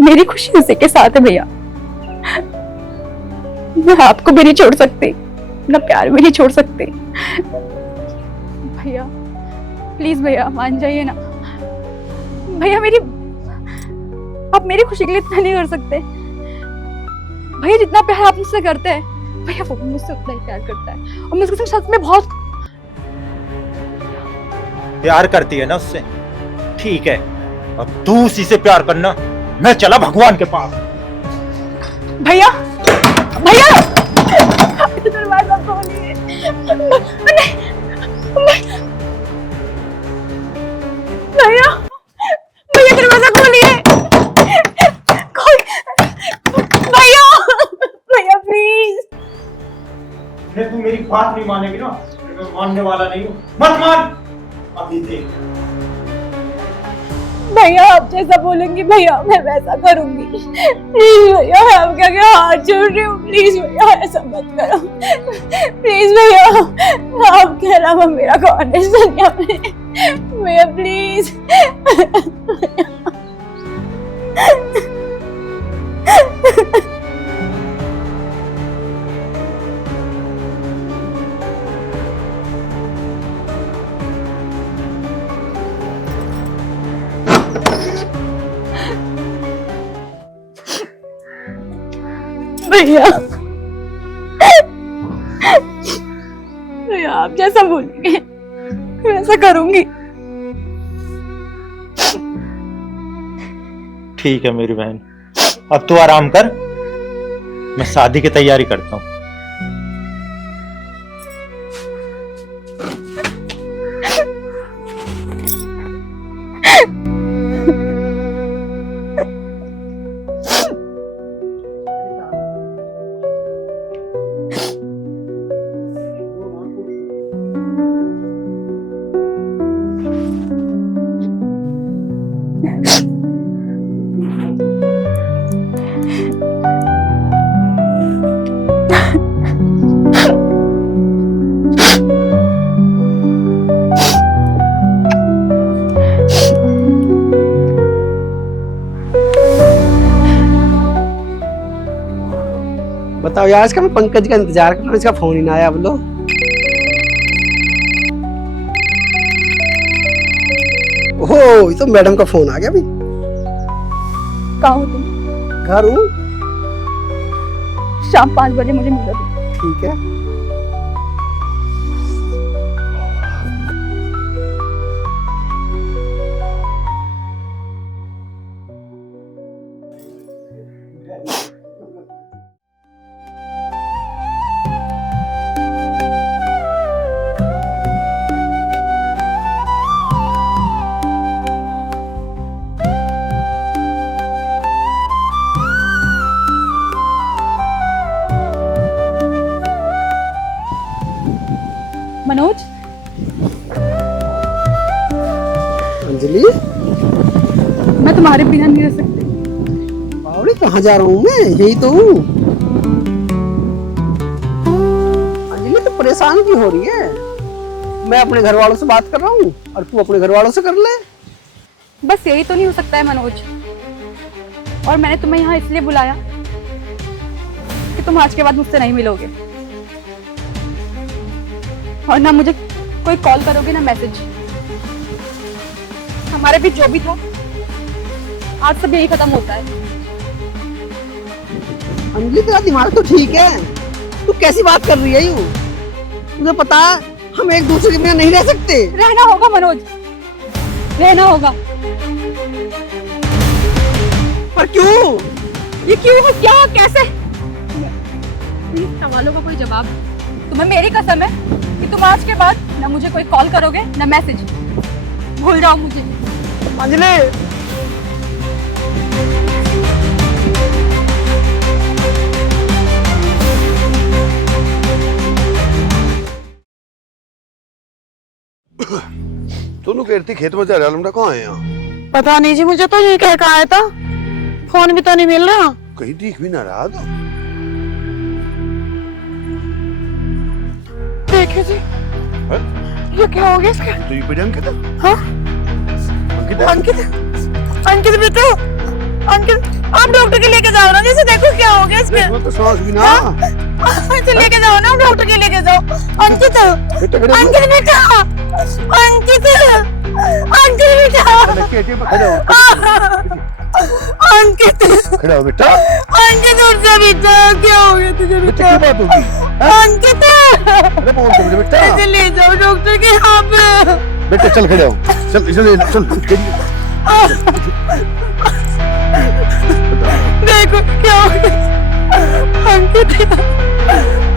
मेरी खुशी उसी के साथ है भैया। मैं आपको भी नहीं छोड़ सकती, ना प्यार भी नहीं छोड़ सकती। भैया प्लीज भैया मान जाइए ना। भैया आप मेरी खुशी के लिए इतना नहीं कर सकते। भैया जितना प्यार आप मुझसे करते हैं, भैया वो मुझसे उतना ही प्यार करता है, और मैं उसके साथ सच में बहुत प्यार करती है ना उससे? ठीक है, अब तू उसी से प्यार करना, मैं चला भगवान के पास। भैया भैया दरवाजा खोलिए। भैया भैया दरवाजा खोलिए। भैया भैया प्लीज। तू मेरी बात नहीं मानेगी ना, मैं मानने वाला नहीं हूँ। मत मान। अभी देख भैया आप जैसा बोलेंगे भैया मैं वैसा करूंगी। प्लीज भैया मैं आपके आगे हाथ जोड़ रही हूँ, प्लीज भैया ऐसा मत करो। प्लीज भैया आपके अलावा मेरा कौन है इस दुनिया में? भैया प्लीज। भैया भैया आप जैसा बोलेंगे वैसा करूंगी। ठीक है मेरी बहन, अब तू आराम कर, मैं शादी की तैयारी करता हूँ। बताओ यार, इसका मैं पंकज का इंतजार कर रहा हूँ, इसका फोन ही ना आया। बोलो। ओहो, ये तो मैडम का फोन आ गया अभी। कहाँ हो तुम? घर हूँ। शाम 5 बजे मुझे मिलो। ठीक है। मनोज, अंजलि, मैं तुम्हारे बिना नहीं रह सकती। बावड़ी कहाँ जा रहा हूँ मैं? यही तो हूँ। अंजलि तो परेशान क्यों हो रही है? मैं अपने घर वालों से बात कर रहा हूँ और तू अपने घर वालों से कर ले। बस यही तो नहीं हो सकता है मनोज। और मैंने तुम्हें यहाँ इसलिए बुलाया कि तुम आज के बाद मुझसे नहीं मिलोगे और ना मुझे कोई कॉल करोगे ना मैसेज। हमारे बीच जो भी था आज सब यही खत्म होता है। अंजलि तेरा दिमाग तो ठीक है, तू कैसी बात कर रही है यूं? तुझे पता है हम एक दूसरे के बिना नहीं रह सकते। रहना होगा मनोज, रहना होगा। पर क्यों? ये क्यों है, क्या, कैसे? इन सवालों का कोई जवाब। तुम्हें मेरी कसम है कि तुम आज के बाद ना मुझे कोई कॉल करोगे ना मैसेज। भूल जाओ मुझे। अंजलि, दोनों कहती खेत में जा रहा लमड़ा कहाँ है यहाँ? पता नहीं जी, मुझे तो ये कह के आया था। फोन भी तो नहीं मिल रहा। कहीं दिख भी ना रहा तो। देखिए जी, ये क्या हो गया इसका? तो ये पेड़ अंकित है? हाँ? अंकित है? अंकित, अंकित बेटो, अंकित, आप डॉक्टर के लेके जाओ ना। जैसे देखो क्या हो गया इसके। इसमें तो सांस भी ना। तो लेके जाओ ना, डॉक्टर के लेके जाओ। अंकित, अंकित बेटा, अंकित, अंकित बेटा, केटी में खड़ा हो। अंकित, खड़ा हो बेटा। अंकित उठ जा बेटा, क्या हो गया तुझे बेटा? क्या बात होगी? अंकित, अरे फोन कर बेटा। इसे ले जाओ डॉक्टर के यहाँ पे। बेटा चल खड़ा हो, चल इसे ले चल। देखो क्या हो गया। अंकित,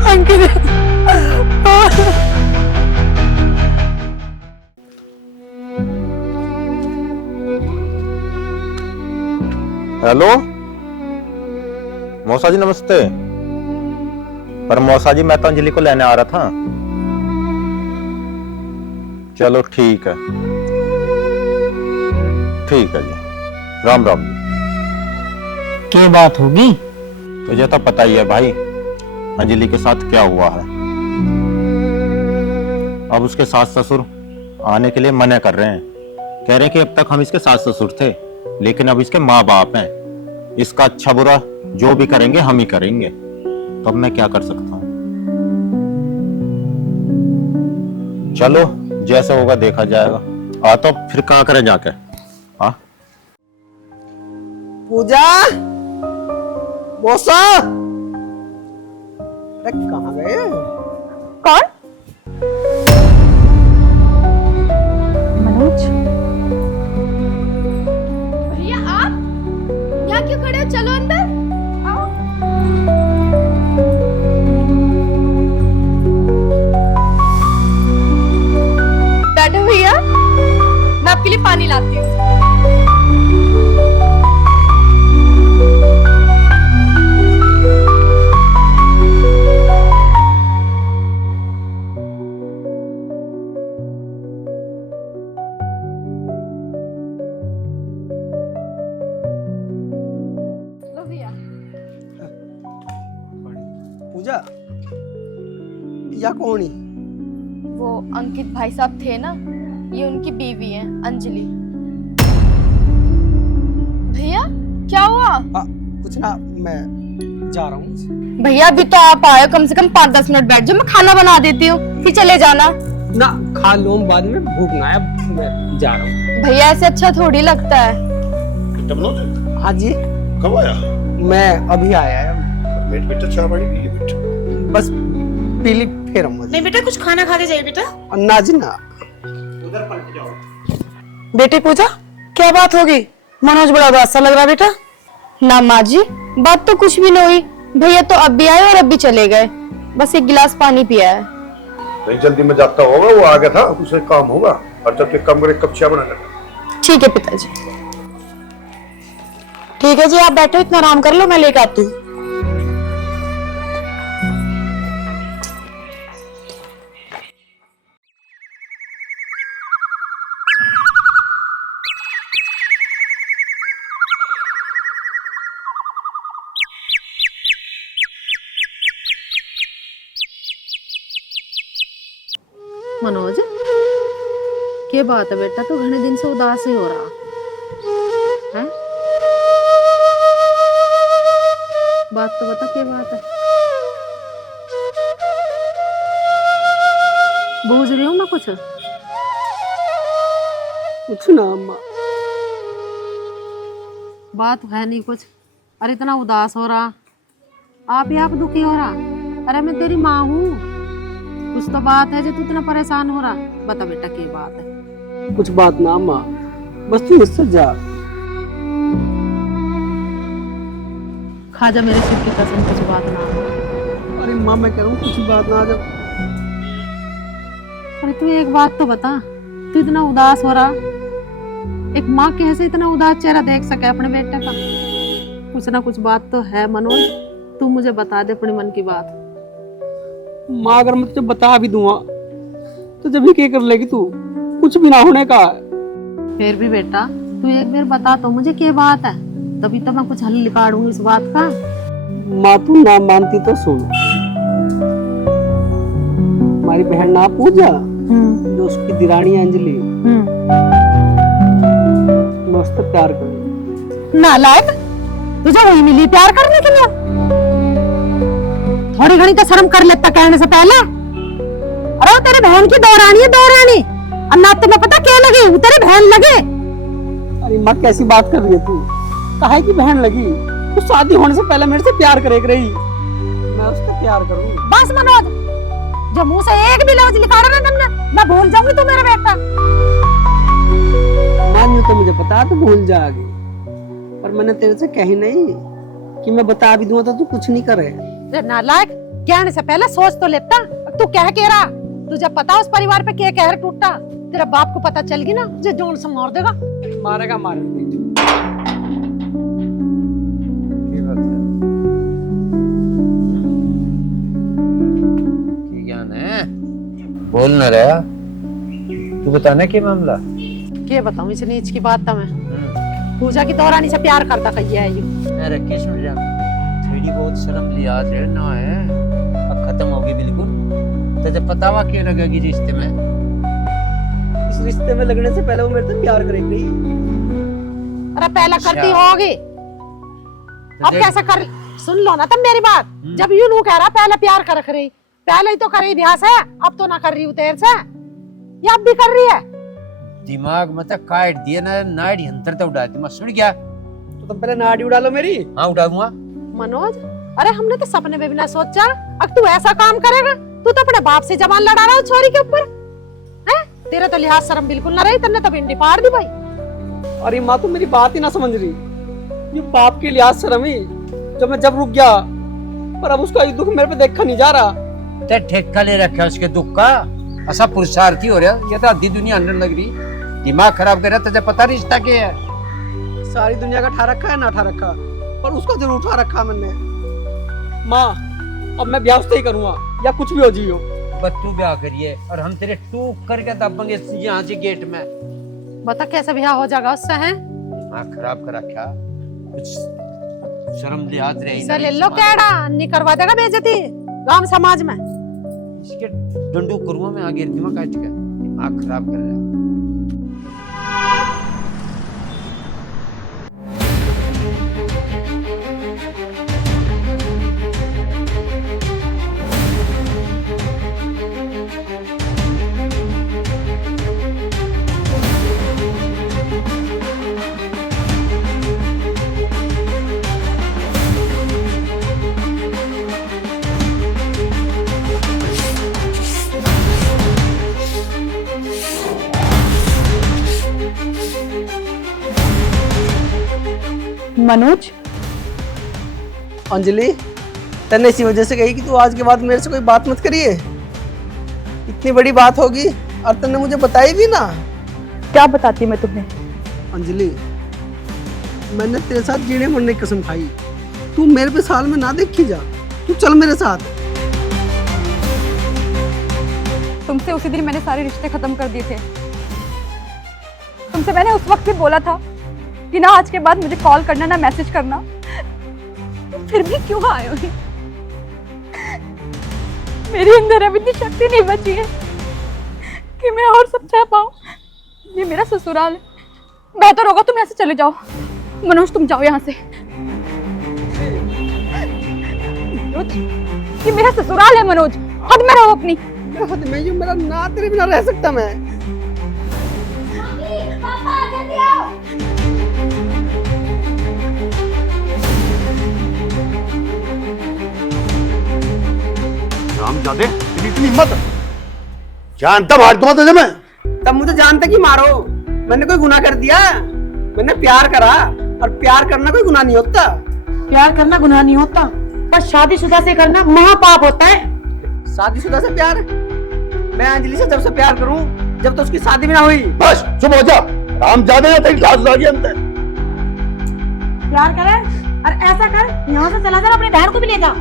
अंकित, हेलो मौसा जी, नमस्ते। पर मौसा जी, मैं तो अंजलि को लेने आ रहा था। चलो ठीक है, ठीक है जी, राम राम। क्या बात होगी? तुझे तो पता ही है भाई अंजलि के साथ क्या हुआ है। अब उसके सास ससुर आने के लिए मना कर रहे हैं। कह रहे हैं कि अब तक हम इसके सास ससुर थे, लेकिन अब इसके माँ बाप हैं। इसका अच्छा बुरा जो भी करेंगे हम ही करेंगे। तो अब मैं क्या कर सकता हूँ? चलो जैसे होगा देखा जाएगा। आ तो फिर कहाँ करें जाके? हाँ पूजा, मौसा, अरे कहाँ गए? कौन? मनोज, भैया आप यहाँ क्यों खड़े हो? चलो अंदर आओ। बैठो भैया, मैं आपके लिए पानी लाती हूँ। लो भैया। पूजा, या कौन ही? वो अंकित भाई साहब थे ना, ये उनकी बीवी है अंजलि। भैया क्या हुआ? कुछ ना, मैं जा रहा हूँ। भैया अभी तो आप आए, कम से कम 5-10 मिनट बैठ जाओ, मैं खाना बना देती हूँ, फिर चले जाना। ना खा लो, बाद में भूख ना आया, मैं जा रहा हूँ। भैया ऐसे अच्छा थोड़ी लगता है। हाँ जी, कब आया? मैं अभी आया है। बेटा चाय पानी पी बेटा। बस पीली फिर हम। नहीं बेटा, कुछ खाना खा के जाइए बेटा। ना जी ना। उधर पलट जाओ। बेटी पूजा, क्या बात होगी? मनोज बड़ा उदास सा लग रहा बेटा। ना माँ जी, बात तो कुछ भी नहीं हुई। भैया तो अब भी आए और अब भी चले गए, बस एक गिलास पानी पिया है। नहीं जल्दी में जाता होगा, वो आ गया था, उसे काम होगा। और जब तक कम करे कब चाय बना कर। ठीक है पिताजी। ठीक है जी, आप बैठो, इतना आराम कर लो, मैं लेके आती हूँ। मनोज, क्या बात है बेटा, तो घने दिन से उदास ही हो रहा है? बात तो बता, क्या बात है? बूझ रही हूँ मैं कुछ। कुछ ना अम्मा। बात है नहीं कुछ। अरे इतना उदास हो रहा, आप ही आप दुखी हो रहा। अरे मैं तेरी माँ हूँ, कुछ तो बात है जो तू इतना परेशान हो रहा। बता बेटा, क्या बात है? कुछ बात ना अम्मा, बस तू इससे जा। खा जा मेरे सिर की कसम, कुछ बात ना हो। अरे माँ मैं कह रहा हूँ कुछ बात ना आ जा। अरे तू एक बात तो बता, तू इतना उदास हो रहा, एक माँ कैसे इतना उदास चेहरा देख सके अपने बेटे का? कुछ ना कुछ बात तो है मनोज, तू मुझे बता दे अपने मन की बात। माँ अगर मैं तुझे बता भी दूंगा तो जब भी क्या कर लेगी तू? कुछ भी ना होने का। फिर भी बेटा तू एक बार बता तो मुझे क्या बात है, तभी तो मैं कुछ हल निकालूंगी इस बात का। माँ तू ना मानती तो सुन, हमारी बहन ना पूजा, जो उसकी दिरानी अंजलि, मैं उससे प्यार करूँ। नालायक, तुझे वही मिली प्यार करने के लिए? थोड़ी घड़ी तो शर्म कर लेता कहने से पहले। अरे वो तेरे बहन की दौरानी है, दौरानी। और ना तुम्हें पता क्या लगी, वो तेरे बहन लगे। अरे माँ कैसी बात कर रही है तू? काहे की बहन लगी? तू शादी होने से पहले मेरे से प्यार करे रही, मैं उससे प्यार करूँ। बस मनोज, जो मुंह से एक भी लफ्ज निकाला ना तुमने, मैं भूल जाऊंगी तू मेरा बेटा। मान तो मुझे पता तो भूल जाएगी, पर मैंने तेरे से कही नहीं कि मैं बता भी दूंगा तो तू कुछ नहीं करे। नालायक, कहने से पहले सोच तो लेता। तू कह रहा, तुझे पता उस परिवार पे क्या कहर टूटा? तेरा बाप को पता चल गई ना, तुझे जोन से मार देगा। मारेगा मारेगा। क्या ज्ञान है? बोल न रहा, तू बताना क्या मामला? क्या बताऊं इस नीच की बात था मैं। पूजा की दौरानी से प्यार करता कहिए है ये। मैं रखी सुन जा, थोड़ी बहुत शर्म लिहाज है ना है, अब खत्म होगी बिल्कुल। तुझे पता हुआ क्यों लगेगी रिश्ते में? इस रिश्ते में लगने से पहले वो मेरे से प्यार करेगी। अरे पहला करती होगी, अब कैसे कर? सुन लो ना तुम मेरी बात, जब यूं नू कह रहा पहले प्यार कर रही, पहले ही तो कर रही अभ्यास है, अब तो ना कर रही तेरे से, या अब भी कर रही है? दिमाग में तो काट दिया ना, नाड़ी अंतर तो उड़ा दी। मैं सुन गया तो तुम पहले नाड़ी उड़ा लो मेरी। हाँ उड़ाऊंगा। मनोज, अरे हमने तो सपने में भी ना सोचा अब तू ऐसा काम करेगा। तू तो अपने बाप से जबान लड़ा रहा है छोरी के ऊपर है? तेरा तो लिहाज शर्म बिल्कुल ना रही, तन्ने तो भिंडी फाड़ दी भाई। अरे माँ तू मेरी बात ही ना समझ रही, ये बाप के लिहाज शर्म ही जब मैं जब रुक गया, पर अब उसका दुख मेरे पे देखा नहीं जा रहा। ते ठेका ले रखा उसके दुख का, ऐसा पुरुषार्थी हो रहा। ये तो आधी दुनिया अंदर लग रही, दिमाग खराब कर रहा। तुझे पता रिश्ता क्या है? सारी दुनिया का ठा रखा है ना ठा रखा, पर उसको जरूर उठा रखा मैंने। माँ अब मैं ब्याह से ही करूँगा, या कुछ भी हो जियो। बस तू ब्याह करिए और हम तेरे टूक करके दबेंगे यहाँ से गेट में। बता कैसे ब्याह हो जाएगा उससे? है दिमाग खराब कर रखा, कुछ शर्म लिहाज रही इसे ले लो केड़ा, नहीं करवा देगा बेइज्जती गांव समाज में। इसके डंडू करूँगा मैं आगे, दिमाग काट के दिमाग खराब कर रहा। मनोज, अंजलि तन्ने इसी वजह से कही कि तू आज के बाद मेरे से कोई बात मत करिए। इतनी बड़ी बात होगी और तन्ने मुझे बताई भी ना। क्या बताती मैं तुम्हें? अंजलि मैंने तेरे साथ जीने मरने की कसम खाई, तू मेरे पे साल में ना देखी जा, तू चल मेरे साथ। तुमसे उसी दिन मैंने सारे रिश्ते खत्म कर दिए थे। तुमसे मैंने उस वक्त भी बोला था कि ना आज के बाद मुझे कॉल करना ना मैसेज करना, फिर भी क्यों आए हो? मेरे अंदर अब इतनी शक्ति नहीं बची है कि मैं और सब सह पाऊं। ये मेरा ससुराल है, बेहतर होगा तुम यहाँ से चले जाओ। मनोज तुम जाओ यहाँ से। मनोज, ये मेरा ससुराल है मनोज, हद में रहो अपनी। हद में यूं मेरा ना तेरे बिना रह सकता मैं। रामजादे, तेरी इतनी हिम्मत, जानता मार दूंगा तुझे मैं। तब मुझे जानते कि मारो, मैंने कोई गुनाह कर दिया? मैंने प्यार करा, और प्यार करना कोई गुनाह नहीं होता। प्यार करना गुनाह नहीं होता, पर शादीशुदा से करना महापाप होता है। शादीशुदा से प्यार? मैं अंजलि से जब से प्यार करूं, जब तो उसकी शादी भी ना हुई। बस चुप हो जा, रामजादे ना तेरी लाज लागी अंत है। प्यार करे और ऐसा कर, यहाँ से चला जा, अपनी बहन को भी ले जा।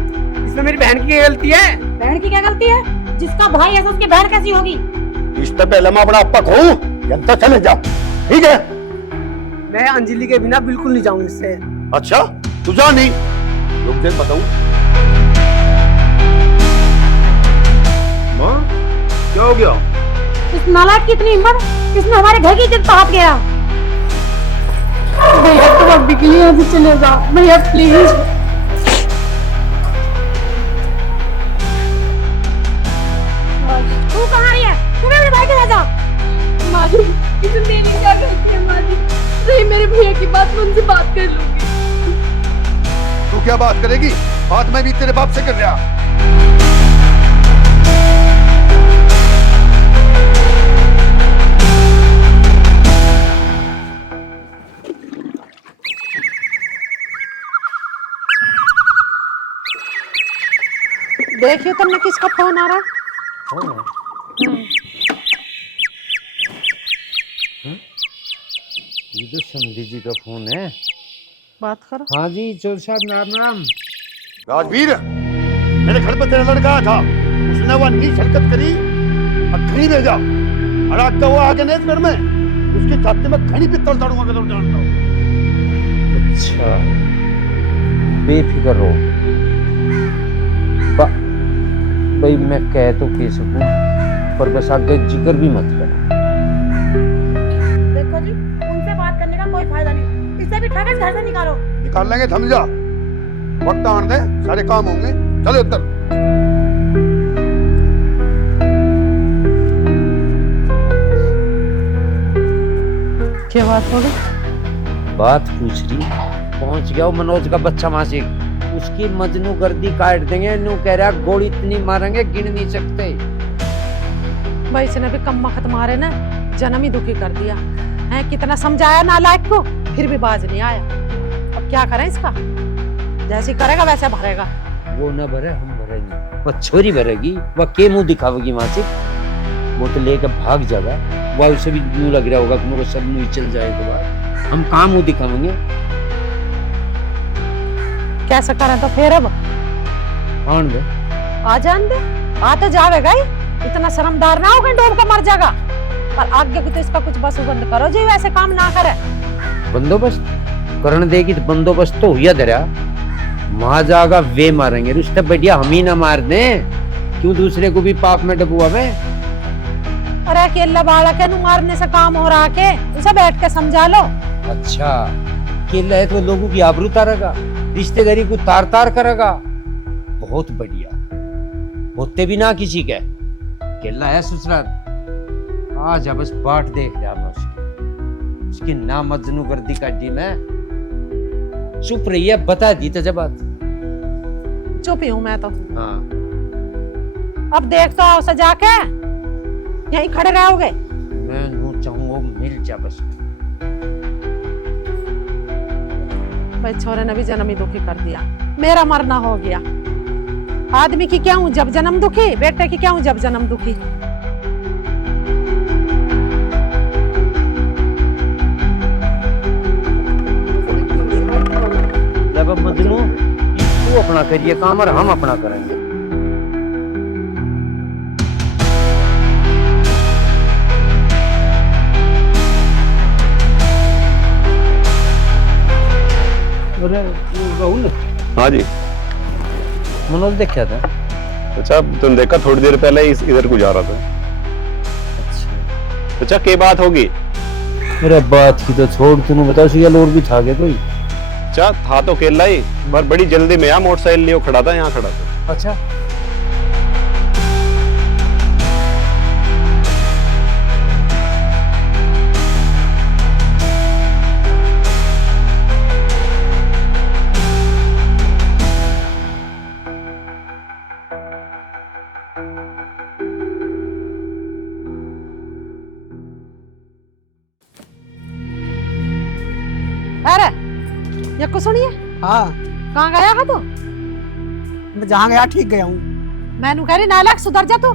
इसमें मेरी बहन की क्या गलती है? बहन की क्या गलती है? जिसका भाई ऐसा उसकी बहन कैसी होगी? इससे पहले मैं अपना अप्पा कहूं, जनता चले जा, ठीक है? मैं अंजलि के बिना बिल्कुल नहीं जाऊंगी इससे। अच्छा, तू जा नहीं, रुक दे बताऊं। माँ, क्या हो गया? इस नालायक की इतनी हिम्मत, इसने हमारे घर की इज्जत हाथ गया। भैया तुम अभी के लिए यहाँ से चले जाओ, भैया प्लीज। तू कहाँ रही है? तू मेरे भाई के साथ जा। माँ जी, इसमें मेरी क्या गलती है माँ जी? नहीं, मेरे भैया की बात मैं उनसे बात कर लूंगी। तू क्या बात करेगी? बात मैं भी तेरे बाप से कर रहा। देखिए तुमने किसका फोन आ रहा है? ये तो समधी जी का फोन है। बात करो। हाँ जी चोर साहब, राम राम। राजवीर, मेरे घर पे तेरा लड़का आया था, उसने वो नीच हरकत करी और खड़ी ले जा, और आज का वो आगे नहीं घर में, उसके छाते में खड़ी पित्तल दाड़ूंगा अगर जानता हूँ। अच्छा, बेफिक्र रहो। भाई मैं कह तो कह सकूं, पर बस आगे जिक्र भी मत करना। देखो जी, उनसे बात करने का कोई फायदा नहीं, इसे भी ठग के घर से निकालो। निकाल लेंगे, थम जा, वक्त आने दे, सारे काम होंगे, चलो उधर। क्या बात हो गई? बात पूछ रही, पहुंच गया वो मनोज का बच्चा मासिक, उसकी मजनू गर्दी काट देंगे। नू कह रहा गोली इतनी मारेंगे गिन नहीं सकते। भाई इसने भी कम वक्त मारे ना, जन्म ही दुखी कर दिया है। कितना समझाया नालायक को, फिर भी बाज नहीं आया। अब क्या करें इसका? जैसे करेगा वैसे भरेगा। वो न भरे हम भरेंगे, वो छोरी भरेगी, वह के मुंह दिखावेगी मासिक। वो तो लेकर भाग जाएगा, वह उसे भी यूं लग रहा होगा कि मेरे सब मुंह चल जाए के बाद हम काम मुंह दिखावेंगे। कैसे करें तो फिर? अब आन दे, आ जान दे, आ तो जावेगा ही। इतना शर्मदार ना हो कि डूब के मर जाएगा। पर आगे को तो इसका कुछ बस बंद करो जी, वैसे काम ना करे। बंदोबस्त करने देगी तो बंदोबस्त तो हुआ दे रहा। वहां जाएगा वे मारेंगे, रिश्ते बढ़िया हम ही ना मार दें, क्यों दूसरे को भी पाप में डबुआ में। अरे अकेला बालक है, मारने से काम हो रहा के, उसे बैठ के समझा लो। अच्छा, अकेला है तो लोगों की आबरू तारेगा, रिश्तेदारी को तार तार करेगा। बहुत बढ़िया, होते भी ना किसी के, अकेला है ससुराल। आज बस बाट देख रहा मैं उसकी ना मजनू गर्दी काटी में। चुप रही है, बता दी तो बात। चुप ही हूं मैं तो। हाँ, अब देख तो आओ सजा के, यहीं खड़े रहोगे। मैं नू चाहूँ मिल जा बस। भाई छोरे ने भी जन्म ही दुखी कर दिया, मेरा मरना हो गया। आदमी की क्या हूँ जब जन्म दुखी, बेटे की क्या हूँ जब जन्म दुखी। जब मजनू तू अपना करिए काम और हम अपना करेंगे। राहुल, हाँ जी। मनोज देखा था? अच्छा, तुम देखा थोड़ी देर पहले इधर को जा रहा था। अच्छा, अच्छा क्या बात होगी? अरे बात की तो छोड़, तूने बता सुयल और भी था क्या कोई? अच्छा था तो अकेला ही, पर बड़ी जल्दी में यहाँ मोटरसाइकिल लिए खड़ा था, यहाँ खड़ा था। अच्छा अरे ये को सुनिए, हाँ कहाँ गया है तू? मैं जहाँ गया ठीक गया हूँ। मैनू कह रही नालायक सुधर जा तू।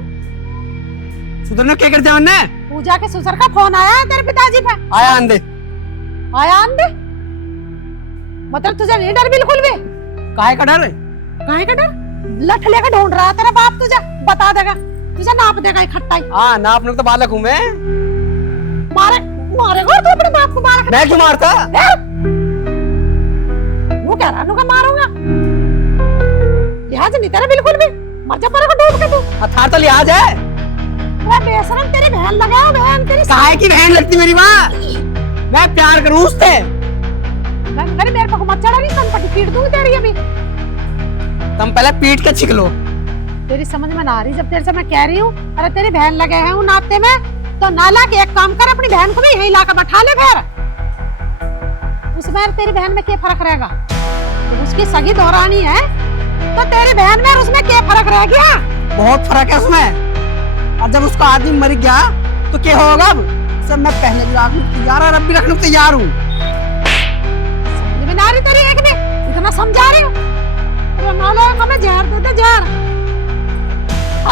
सुधरना क्या करते हैं? पूजा के ससुर का फोन आया है तेरे पिताजी पे। आया आंदे। आया आंदे? मतलब तुझे नहीं डर बिल्कुल भी? काहे का डर? काहे का डर? लठ लेकर ढूंढ रहा है तेरा बाप, तुझे बता देगा, तुझे नाप देगा इकट्ठा ही। हाँ नापने तो बालक हूँ मैं। मारेगा तू अपने बाप को? मार मैं क्यों मारता? वो कह रहा नुका मारूंगा, लिहाज नहीं तेरा बिल्कुल भी। मर जा को डूब के तू। हथार तो लिहाज है। अरे बेशरम, तेरी बहन लगाओ, बहन तेरी। काहे की बहन लगती मेरी माँ? मैं प्यार करूँ उससे। मेरे पे मत चढ़ा, नहीं संपत्ति पीट दूंगी तेरी अभी। तुम पहले पीट के छिक लो। तेरी समझ में ना आ रही जब तेरे से मैं कह रही हूँ, अरे तेरी बहन लगे हैं उन नापते में, तो नाला के एक काम कर, अपनी बहन को भी यही लाकर बैठा ले। फिर उसमें तेरी बहन में क्या फर्क रहेगा? तो उसकी सगी दौरानी है, तो तेरी बहन में उसमें क्या फर्क रह गया? बहुत फर्क है उसमें। और जब उसका आदमी मर गया तो क्या होगा? अब सब मैं पहले भी रखने तैयार और अब भी रखने तैयार हूँ। नारी तेरी एक ने इतना समझा रही हूँ, हमें जहर दे दे, जहर।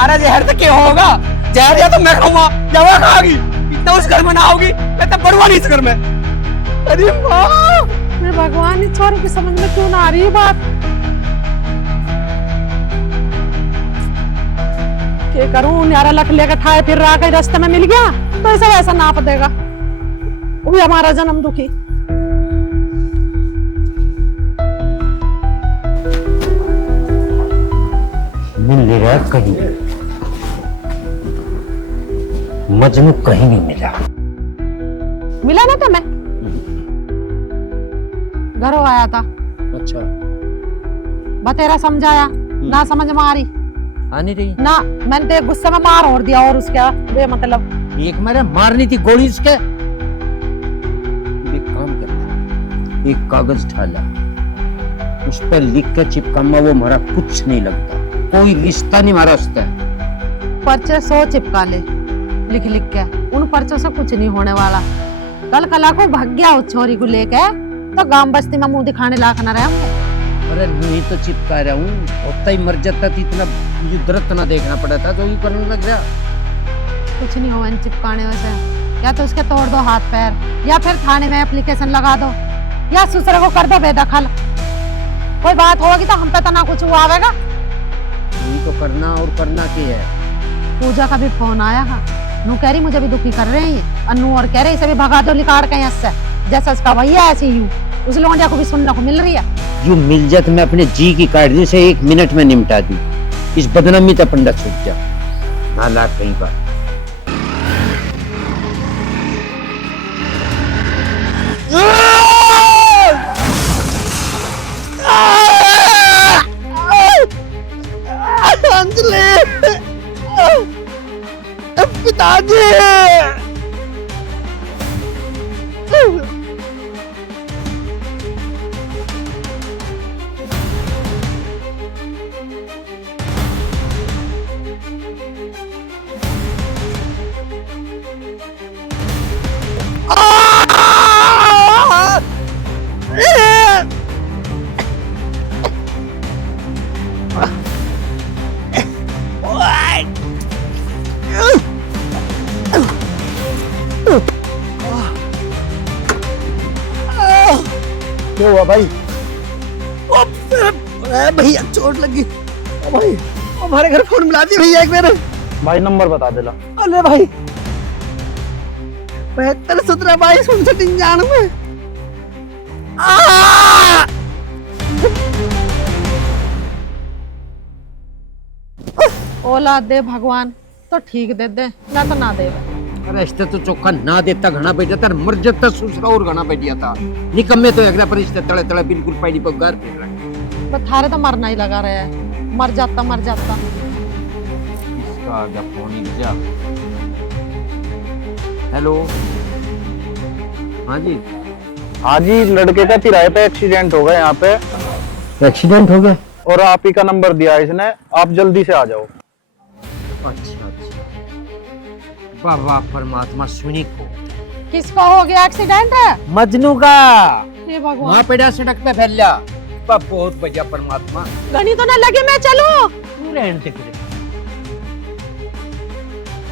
अरे जहर तो क्या होगा? जहर या तो मैं खाऊंगा या वो खाएगी। इतना उस घर में ना होगी, मैं तो बढ़वा नहीं इस घर में। अरे माँ, मैं भगवान, इस छोरे की समझ में क्यों ना आ रही है बात? क्या करूं? न्यारा लख लेकर ठाए फिर रहा, कहीं रास्ते में मिल गया तो ऐसा वैसा नाप देगा। वो भी हमारा जन्म दुखी। मिल रहा है कहीं, मजनू कहीं नहीं मिला। मिला ना तो मैं घरों आया था। अच्छा बतेरा समझाया ना, समझ में आ रही आनी रही ना। मैंने तो एक गुस्से में मार और दिया, और उसका बेमतलब एक मेरे मारनी थी गोली उसके। एक काम करता, एक कागज ढाला, उस पर लिख के चिपका, वो हमारा कुछ नहीं लगता, कोई रिश्ता नहीं हमारा उससे। पर्चे 100 चिपका ले लिख लिख के, उन पर्चों से कुछ नहीं होने वाला। कल कला को भाग गया उस छोरी को लेके, तो गांव बस्ती में मुंह दिखाने लायक न रहे। अरे नहीं तो चिपका रहा हूँ, उतना ही मर जाता थी, इतना दर्द ना देखना पड़ा था, तो ये करने लग गया। कुछ नहीं हुआ इन चिपकाने से, या तो उसके तोड़ दो हाथ पैर, या फिर थाने में एप्लीकेशन लगा दो, या ससुर को कर दो बेदखल। कोई बात होगी तो हम पे तो ना कुछ हुआ आवेगा। यही तो करना, और करना क्या है? पूजा का भी फोन आया है, नू कह रही मुझे भी दुखी कर रहे हैं ये अन्नू, और कह रहे इसे भी भगा दो निकाल के यहाँ से, जैसा उसका भैया ऐसे ही उस लोगों को भी सुनने को मिल रही है। जो मिल जाए तो मैं अपने जी की काट से 1 मिनट में निपटा दी, इस बदनामी तो पंडा छूट जा नालायक कहीं पर। पिताजी, क्या हुआ भाई? भैया चोट लगी भाई, हमारे घर फोन मिला दी भैया एक मेरे भाई नंबर बता देला। अरे भाई 72 17 22 59 99। औलाद दे भगवान, तो ठीक दे दे, ना तो ना दे। अरे इससे तो चोखा ना देता घना बैठ जाता, मर जाता दूसरा और घना बैठ जाता। निकम्मे तो एक पर रिश्ते तड़े तड़े बिल्कुल पैड़ी पर घर फिर रहा। बस थारे तो मरना ही लगा रहा है, मर जाता मर जाता। इसका आ गया फोन ही जा। हेलो, हाँ जी। हाँ जी, लड़के का तिराए पे एक्सीडेंट हो गया यहाँ पे, एक्सीडेंट हो गया और आप ही का नंबर दिया इसने, आप जल्दी से आ जाओ। अच्छा अच्छा, वाह वाह परमात्मा सुनी को। किसका हो गया एक्सीडेंट है? मजनू का। हे भगवान, वहाँ पेड़ा सड़क पे फैल गया। बहुत बढ़िया परमात्मा। गणी तो ना लगे मैं चलूं। तू रहने दे कुछ।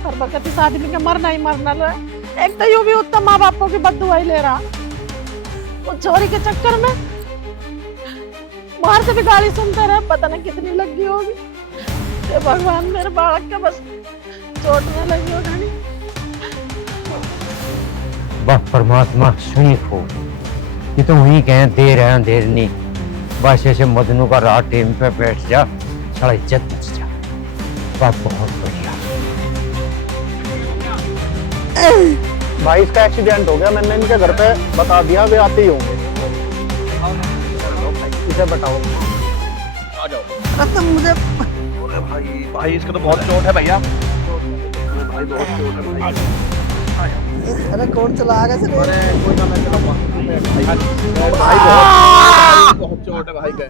हर वक्त इस आदमी के मरना ही मरना है। एक तो यूं भी उत्तम माँ बापों की बददुआई ले रहा, वो चोरी के चक्कर में बाहर से भी गाली सुनता रहा, पता नहीं कितनी लगी होगी। हे भगवान, मेरे बालक का बस चोट न लगी हो घनी। वाह परमात्मा सुनी को। ये तो वही कहें देर है अंधेर नहीं। बस ऐसे मजनू का रात टेम पे बैठ जा, सारा इज्जत बच जा। वाह बहुत बढ़िया। भाई इसका एक्सीडेंट हो गया, मैंने इनके घर पे बता दिया, वे आते ही होंगे। इसे बताओ। आ जाओ। अरे मुझे, अरे भाई इसका तो बहुत चोट है भैया। भाई बहुत चोट है भाई। अरे कौन चला आगे से? अरे कोई ना, मैं चलाऊंगा। भाई बहुत चोट है भाई के।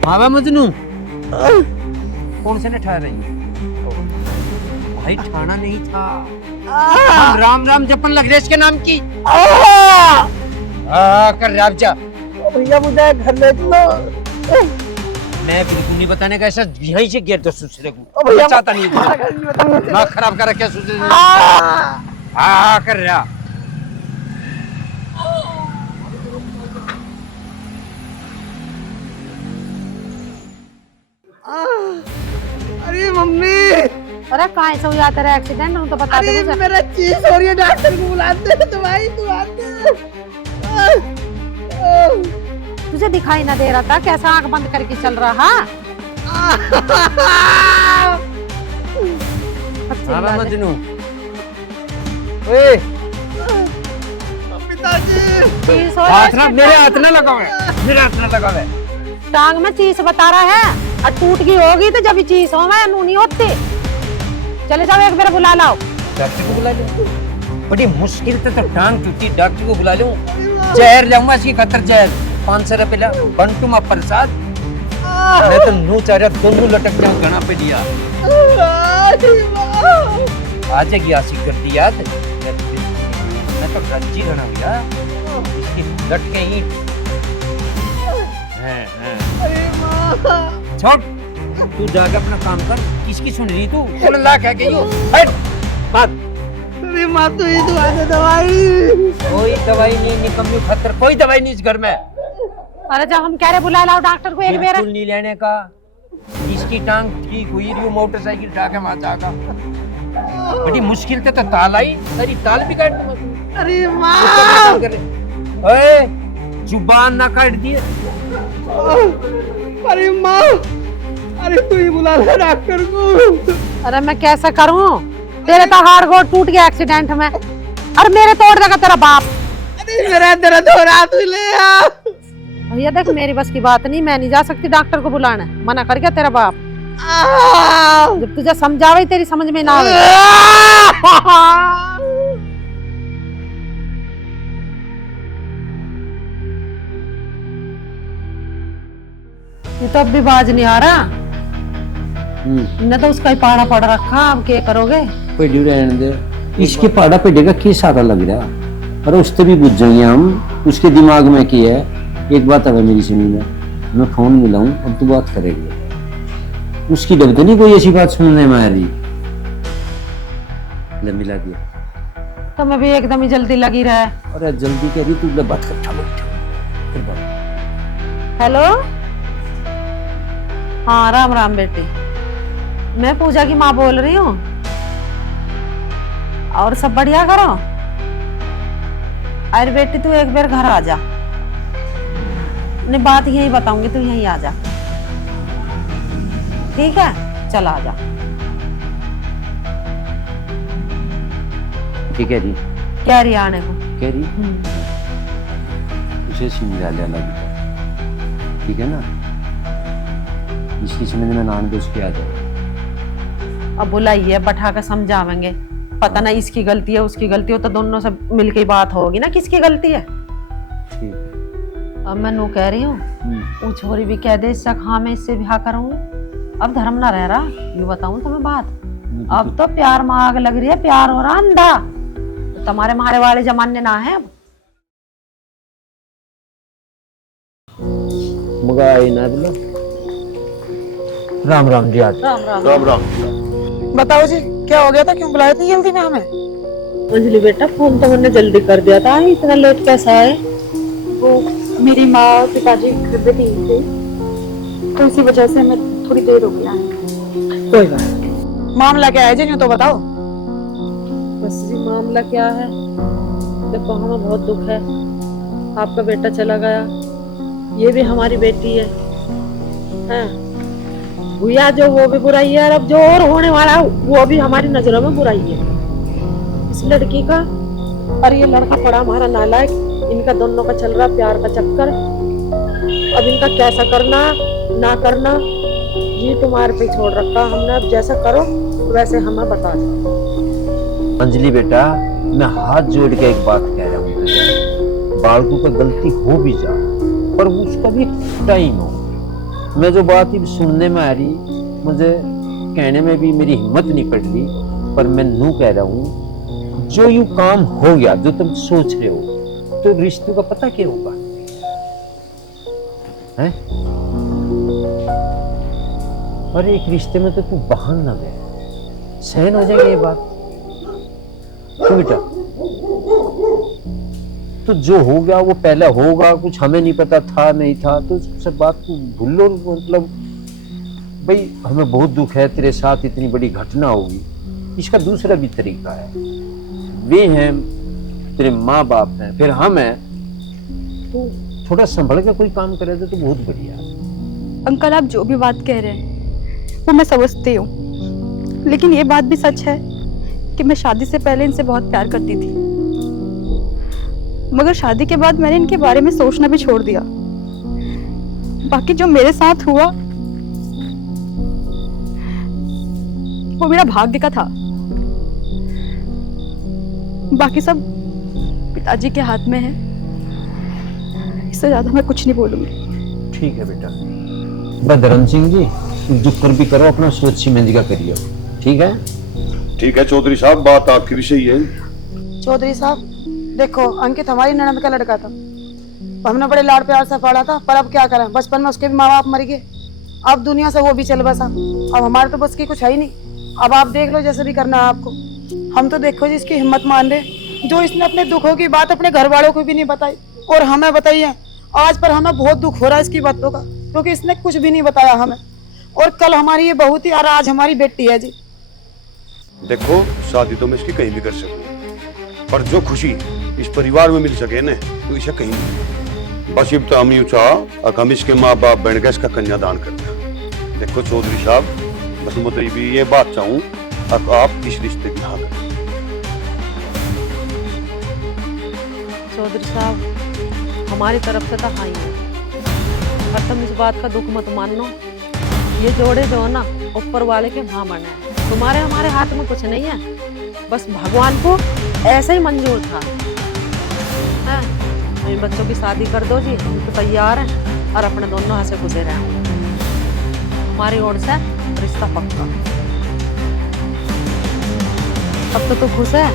बाबा मजनू कौन से ने ठहरा रही? भाई ठाना नहीं था, हम राम राम जपन लग रहे इसके नाम की। कर राबजा। भैया मुझे घर ले चलो। मैं बिल्कुल नहीं बताने का, ऐसा यहीं से गिर दो दूसरे को। भैया चाहता नहीं दिमाग खराब कर रखा दूसरे ने। हाँ कर रहा। अरे मम्मी, अरे कहाँ से हो जाता रहा एक्सीडेंट? तो बता दे मुझे। मेरा चीज हो रही है, डॉक्टर को बुलाते हैं। तो भाई तू आते। तुझे दिखाई ना दे रहा था कैसा आंख बंद करके चल रहा? बाबा मजनू, ओए पिताजी, हाथ ना मेरे हाथ ना लगावे, मेरे हाथ ना लगावे। टांग में चीज बता रहा है, और टूट गई होगी तो जब चीज हो मैं नूनी होती। चले जाओ, एक बार बुला लाओ। डॉक्टर को बुला लूं? बड़ी मुश्किल से तो टांग टूटी, डॉक्टर को बुला लूं? जहर लाऊंगा इसकी खतर जहर। 500 रुपए ला, बंटू मा प्रसाद। मैं तो नू चारा दोनों लटक जाऊं घना पे दिया। आज की आशिक करती याद। मैं तो रज्जी घना गया इसकी लटके ही। छोड़, तू जाके अपना काम कर। किसकी सुन रही तू? ला कह गई हो। हट बात। अरे माँ तू ही दवा दे, दवाई। कोई दवाई नहीं, निकम्मी खतर कोई दवाई नहीं इस घर में। अरे जब हम कह रहे बुला लाओ डॉक्टर को एक बार। बिल्कुल नहीं लेने का। इसकी टांग ठीक हुई रही, मोटरसाइकिल उठा के वहां जागा। बड़ी मुश्किल से तो ताल आई, सारी ताल भी काट दी। अरे माँ, ओए जुबान ना काट दिए। अरे माँ, अरे तू ही बुला ले डॉक्टर को। अरे मैं कैसे करूं? तेरे तो हाड़ गोड़ टूट गया एक्सीडेंट में, और मेरे तोड़ देगा तेरा बाप। अरे मेरा दर्द हो रहा, तू ले आ। भैया देख, मेरी बस की बात नहीं, मैं नहीं जा सकती डॉक्टर को बुलाने। मना कर गया तेरा बाप। जब तुझे समझावे तेरी समझ में ना आवे। ये तो अब भी बाज नहीं आ रहा। इन्हें तो उसका ही पाड़ा पड़ रखा, अब क्या करोगे? पेड़ी रहने दे, इसके पाड़ा पेड़े का क्या सारा लग रहा। और उससे भी बुझ जाएंगे हम। उसके दिमाग में क्या है? एक बात है मेरी सुनी में, मैं फोन मिलाऊं, अब तू बात करेगी। उसकी डर तो नहीं कोई ऐसी बात सुनने में आ रही। ले मिला दिया तो मैं भी एकदम ही जल्दी लगी रहा है। अरे जल्दी कह रही तू, ले बात कर। हेलो, हाँ राम राम बेटी, मैं पूजा की माँ बोल रही हूँ। और सब बढ़िया करो? अरे बेटी तू एक बार घर आ जा। नहीं बात यही बताऊंगी, तू यहीं आ जा, ठीक है? चल आ जा। ठीक है जी। क्या रही आने को? कह रही उसे समझा लेना बेटा, ठीक है ना? इसकी समझ में ना आने दो, उसके आ जाए। अब बुलाइए, बैठा कर समझावेंगे। पता ना इसकी गलती है उसकी गलती हो, तो दोनों से मिलके बात होगी ना किसकी गलती है। ठीक है। अब मैं नू कह रही हूँ, वो छोरी भी कह दे इससे, हाँ मैं इससे ब्याह करूंगी। अब धर्म ना रह रहा, ये बताऊं तुम्हें बात। अब तो प्यार में आग लग रही है, प्यार हो रहा अंधा। तो तुम्हारे मारे वाले जमाने ना है अब। मगाई ना दिलो। राम राम जी। आज राम राम। राम राम। बताओ जी क्या हो गया था, क्यों बुलाए थे जल्दी में हमें? अंजलि बेटा, फोन तो मैंने जल्दी कर दिया था, इतना लेट कैसा है? वो मेरी माँ और पिताजी घर पे नहीं थे, तो इसी वजह से मैं थोड़ी देर हो गया। कोई बात नहीं। मामला क्या है जी, यूं तो बताओ। बस जी मामला क्या है, देखो हमें बहुत दुख है, आपका बेटा चला गया, ये भी हमारी बेटी है, हैं? भैया जो वो भी बुराई है, और अब जो और होने वाला है वो भी हमारी नजरों में बुराई है इस लड़की का। और ये लड़का पड़ा हमारा नालायक, इनका दोनों का चल रहा प्यार का चक्कर। अब इनका कैसा करना ना करना ये तुम्हारे पे छोड़ रखा हमने। अब जैसा करो वैसे हमें बता दो। अंजलि बेटा, मैं हाथ जोड़ के एक बात कह रहा हूँ, बालकू का गलती हो भी जा, पर उसका भी टाइम हो। मैं जो बात ही सुनने में आ रही, मुझे कहने में भी मेरी हिम्मत नहीं पड़ रही, पर मैं नू कह रहा हूँ, जो यूं काम हो गया जो तुम सोच रहे हो, तो रिश्तों का पता क्या होगा? हैं? और एक रिश्ते में तो तू बहान ना गया, सहन हो जाएगी ये बात। तो बेटा, तो जो हो गया वो पहले होगा, कुछ हमें नहीं पता था नहीं था, तो सब बात को भूल लो। मतलब भाई हमें बहुत दुख है, तेरे साथ इतनी बड़ी घटना होगी। इसका दूसरा भी तरीका है, वे हैं तेरे माँ बाप हैं, फिर हम हैं, तो थोड़ा संभल के कोई काम करे तो बहुत बढ़िया। अंकल आप जो भी बात कह रहे हैं वो मैं समझती हूँ, लेकिन ये बात भी सच है कि मैं शादी से पहले इनसे बहुत प्यार करती थी, मगर शादी के बाद मैंने इनके बारे में सोचना भी छोड़ दिया। बाकी जो मेरे साथ हुआ वो मेरा भाग्य का था, बाकी सब पिताजी के हाथ में है। इससे ज्यादा मैं कुछ नहीं बोलूंगी। ठीक है बेटा। बदरन सिंह जी, जो कर भी करो अपना सोच समझ का करियो, ठीक है? ठीक है चौधरी साहब, बात आपकी भी सही है। चौधरी साहब देखो, अंकित हमारी ननद का लड़का था, हमने बड़े लाड़ प्यार से पाला था, पर अब क्या करें, बचपन में उसके भी माँ बाप मर गए, अब दुनिया से वो भी चल बसा, अब हमारे तो बस की कुछ है ही नहीं। अब आप देख लो जैसे भी करना है आपको। हम तो देखो जी इसकी हिम्मत मान ले, जो इसने अपने दुखों की बात अपने घर वालों को भी नहीं बताई और हमें बताई है आज, पर हमें बहुत दुख हो रहा है इसकी बातों का, क्योंकि इसने कुछ भी नहीं बताया हमें। और कल हमारी ये बहू थी और आज हमारी बेटी है जी। देखो शादी तो मैं इसकी कहीं भी कर सकूं, पर जो खुशी इस परिवार में मिल सके ना, तो इसे कहीं नहीं। बस अब तो हम यूं चाह हम इसके माँ बाप बन गए इसका कन्यादान करते। देखो चौधरी साहब, बस मैं भी ये बात चाहूँ अब आप इस रिश्ते की हाँ करें। चौधरी साहब हमारी तरफ से तो हाँ ही है, पर तुम इस बात का दुख मत मानो। ये जोड़े जो है ना ऊपर वाले के वहाँ बने हैं, तुम्हारे हमारे हाथ में कुछ नहीं है, बस भगवान को ऐसे ही मंजूर था। इन बच्चों की शादी कर दो जी, हम तो तैयार हैं और अपने दोनों हंसे खुशे रहें। हमारी ओर से रिश्ता पक्का। अब तो तू खुश है?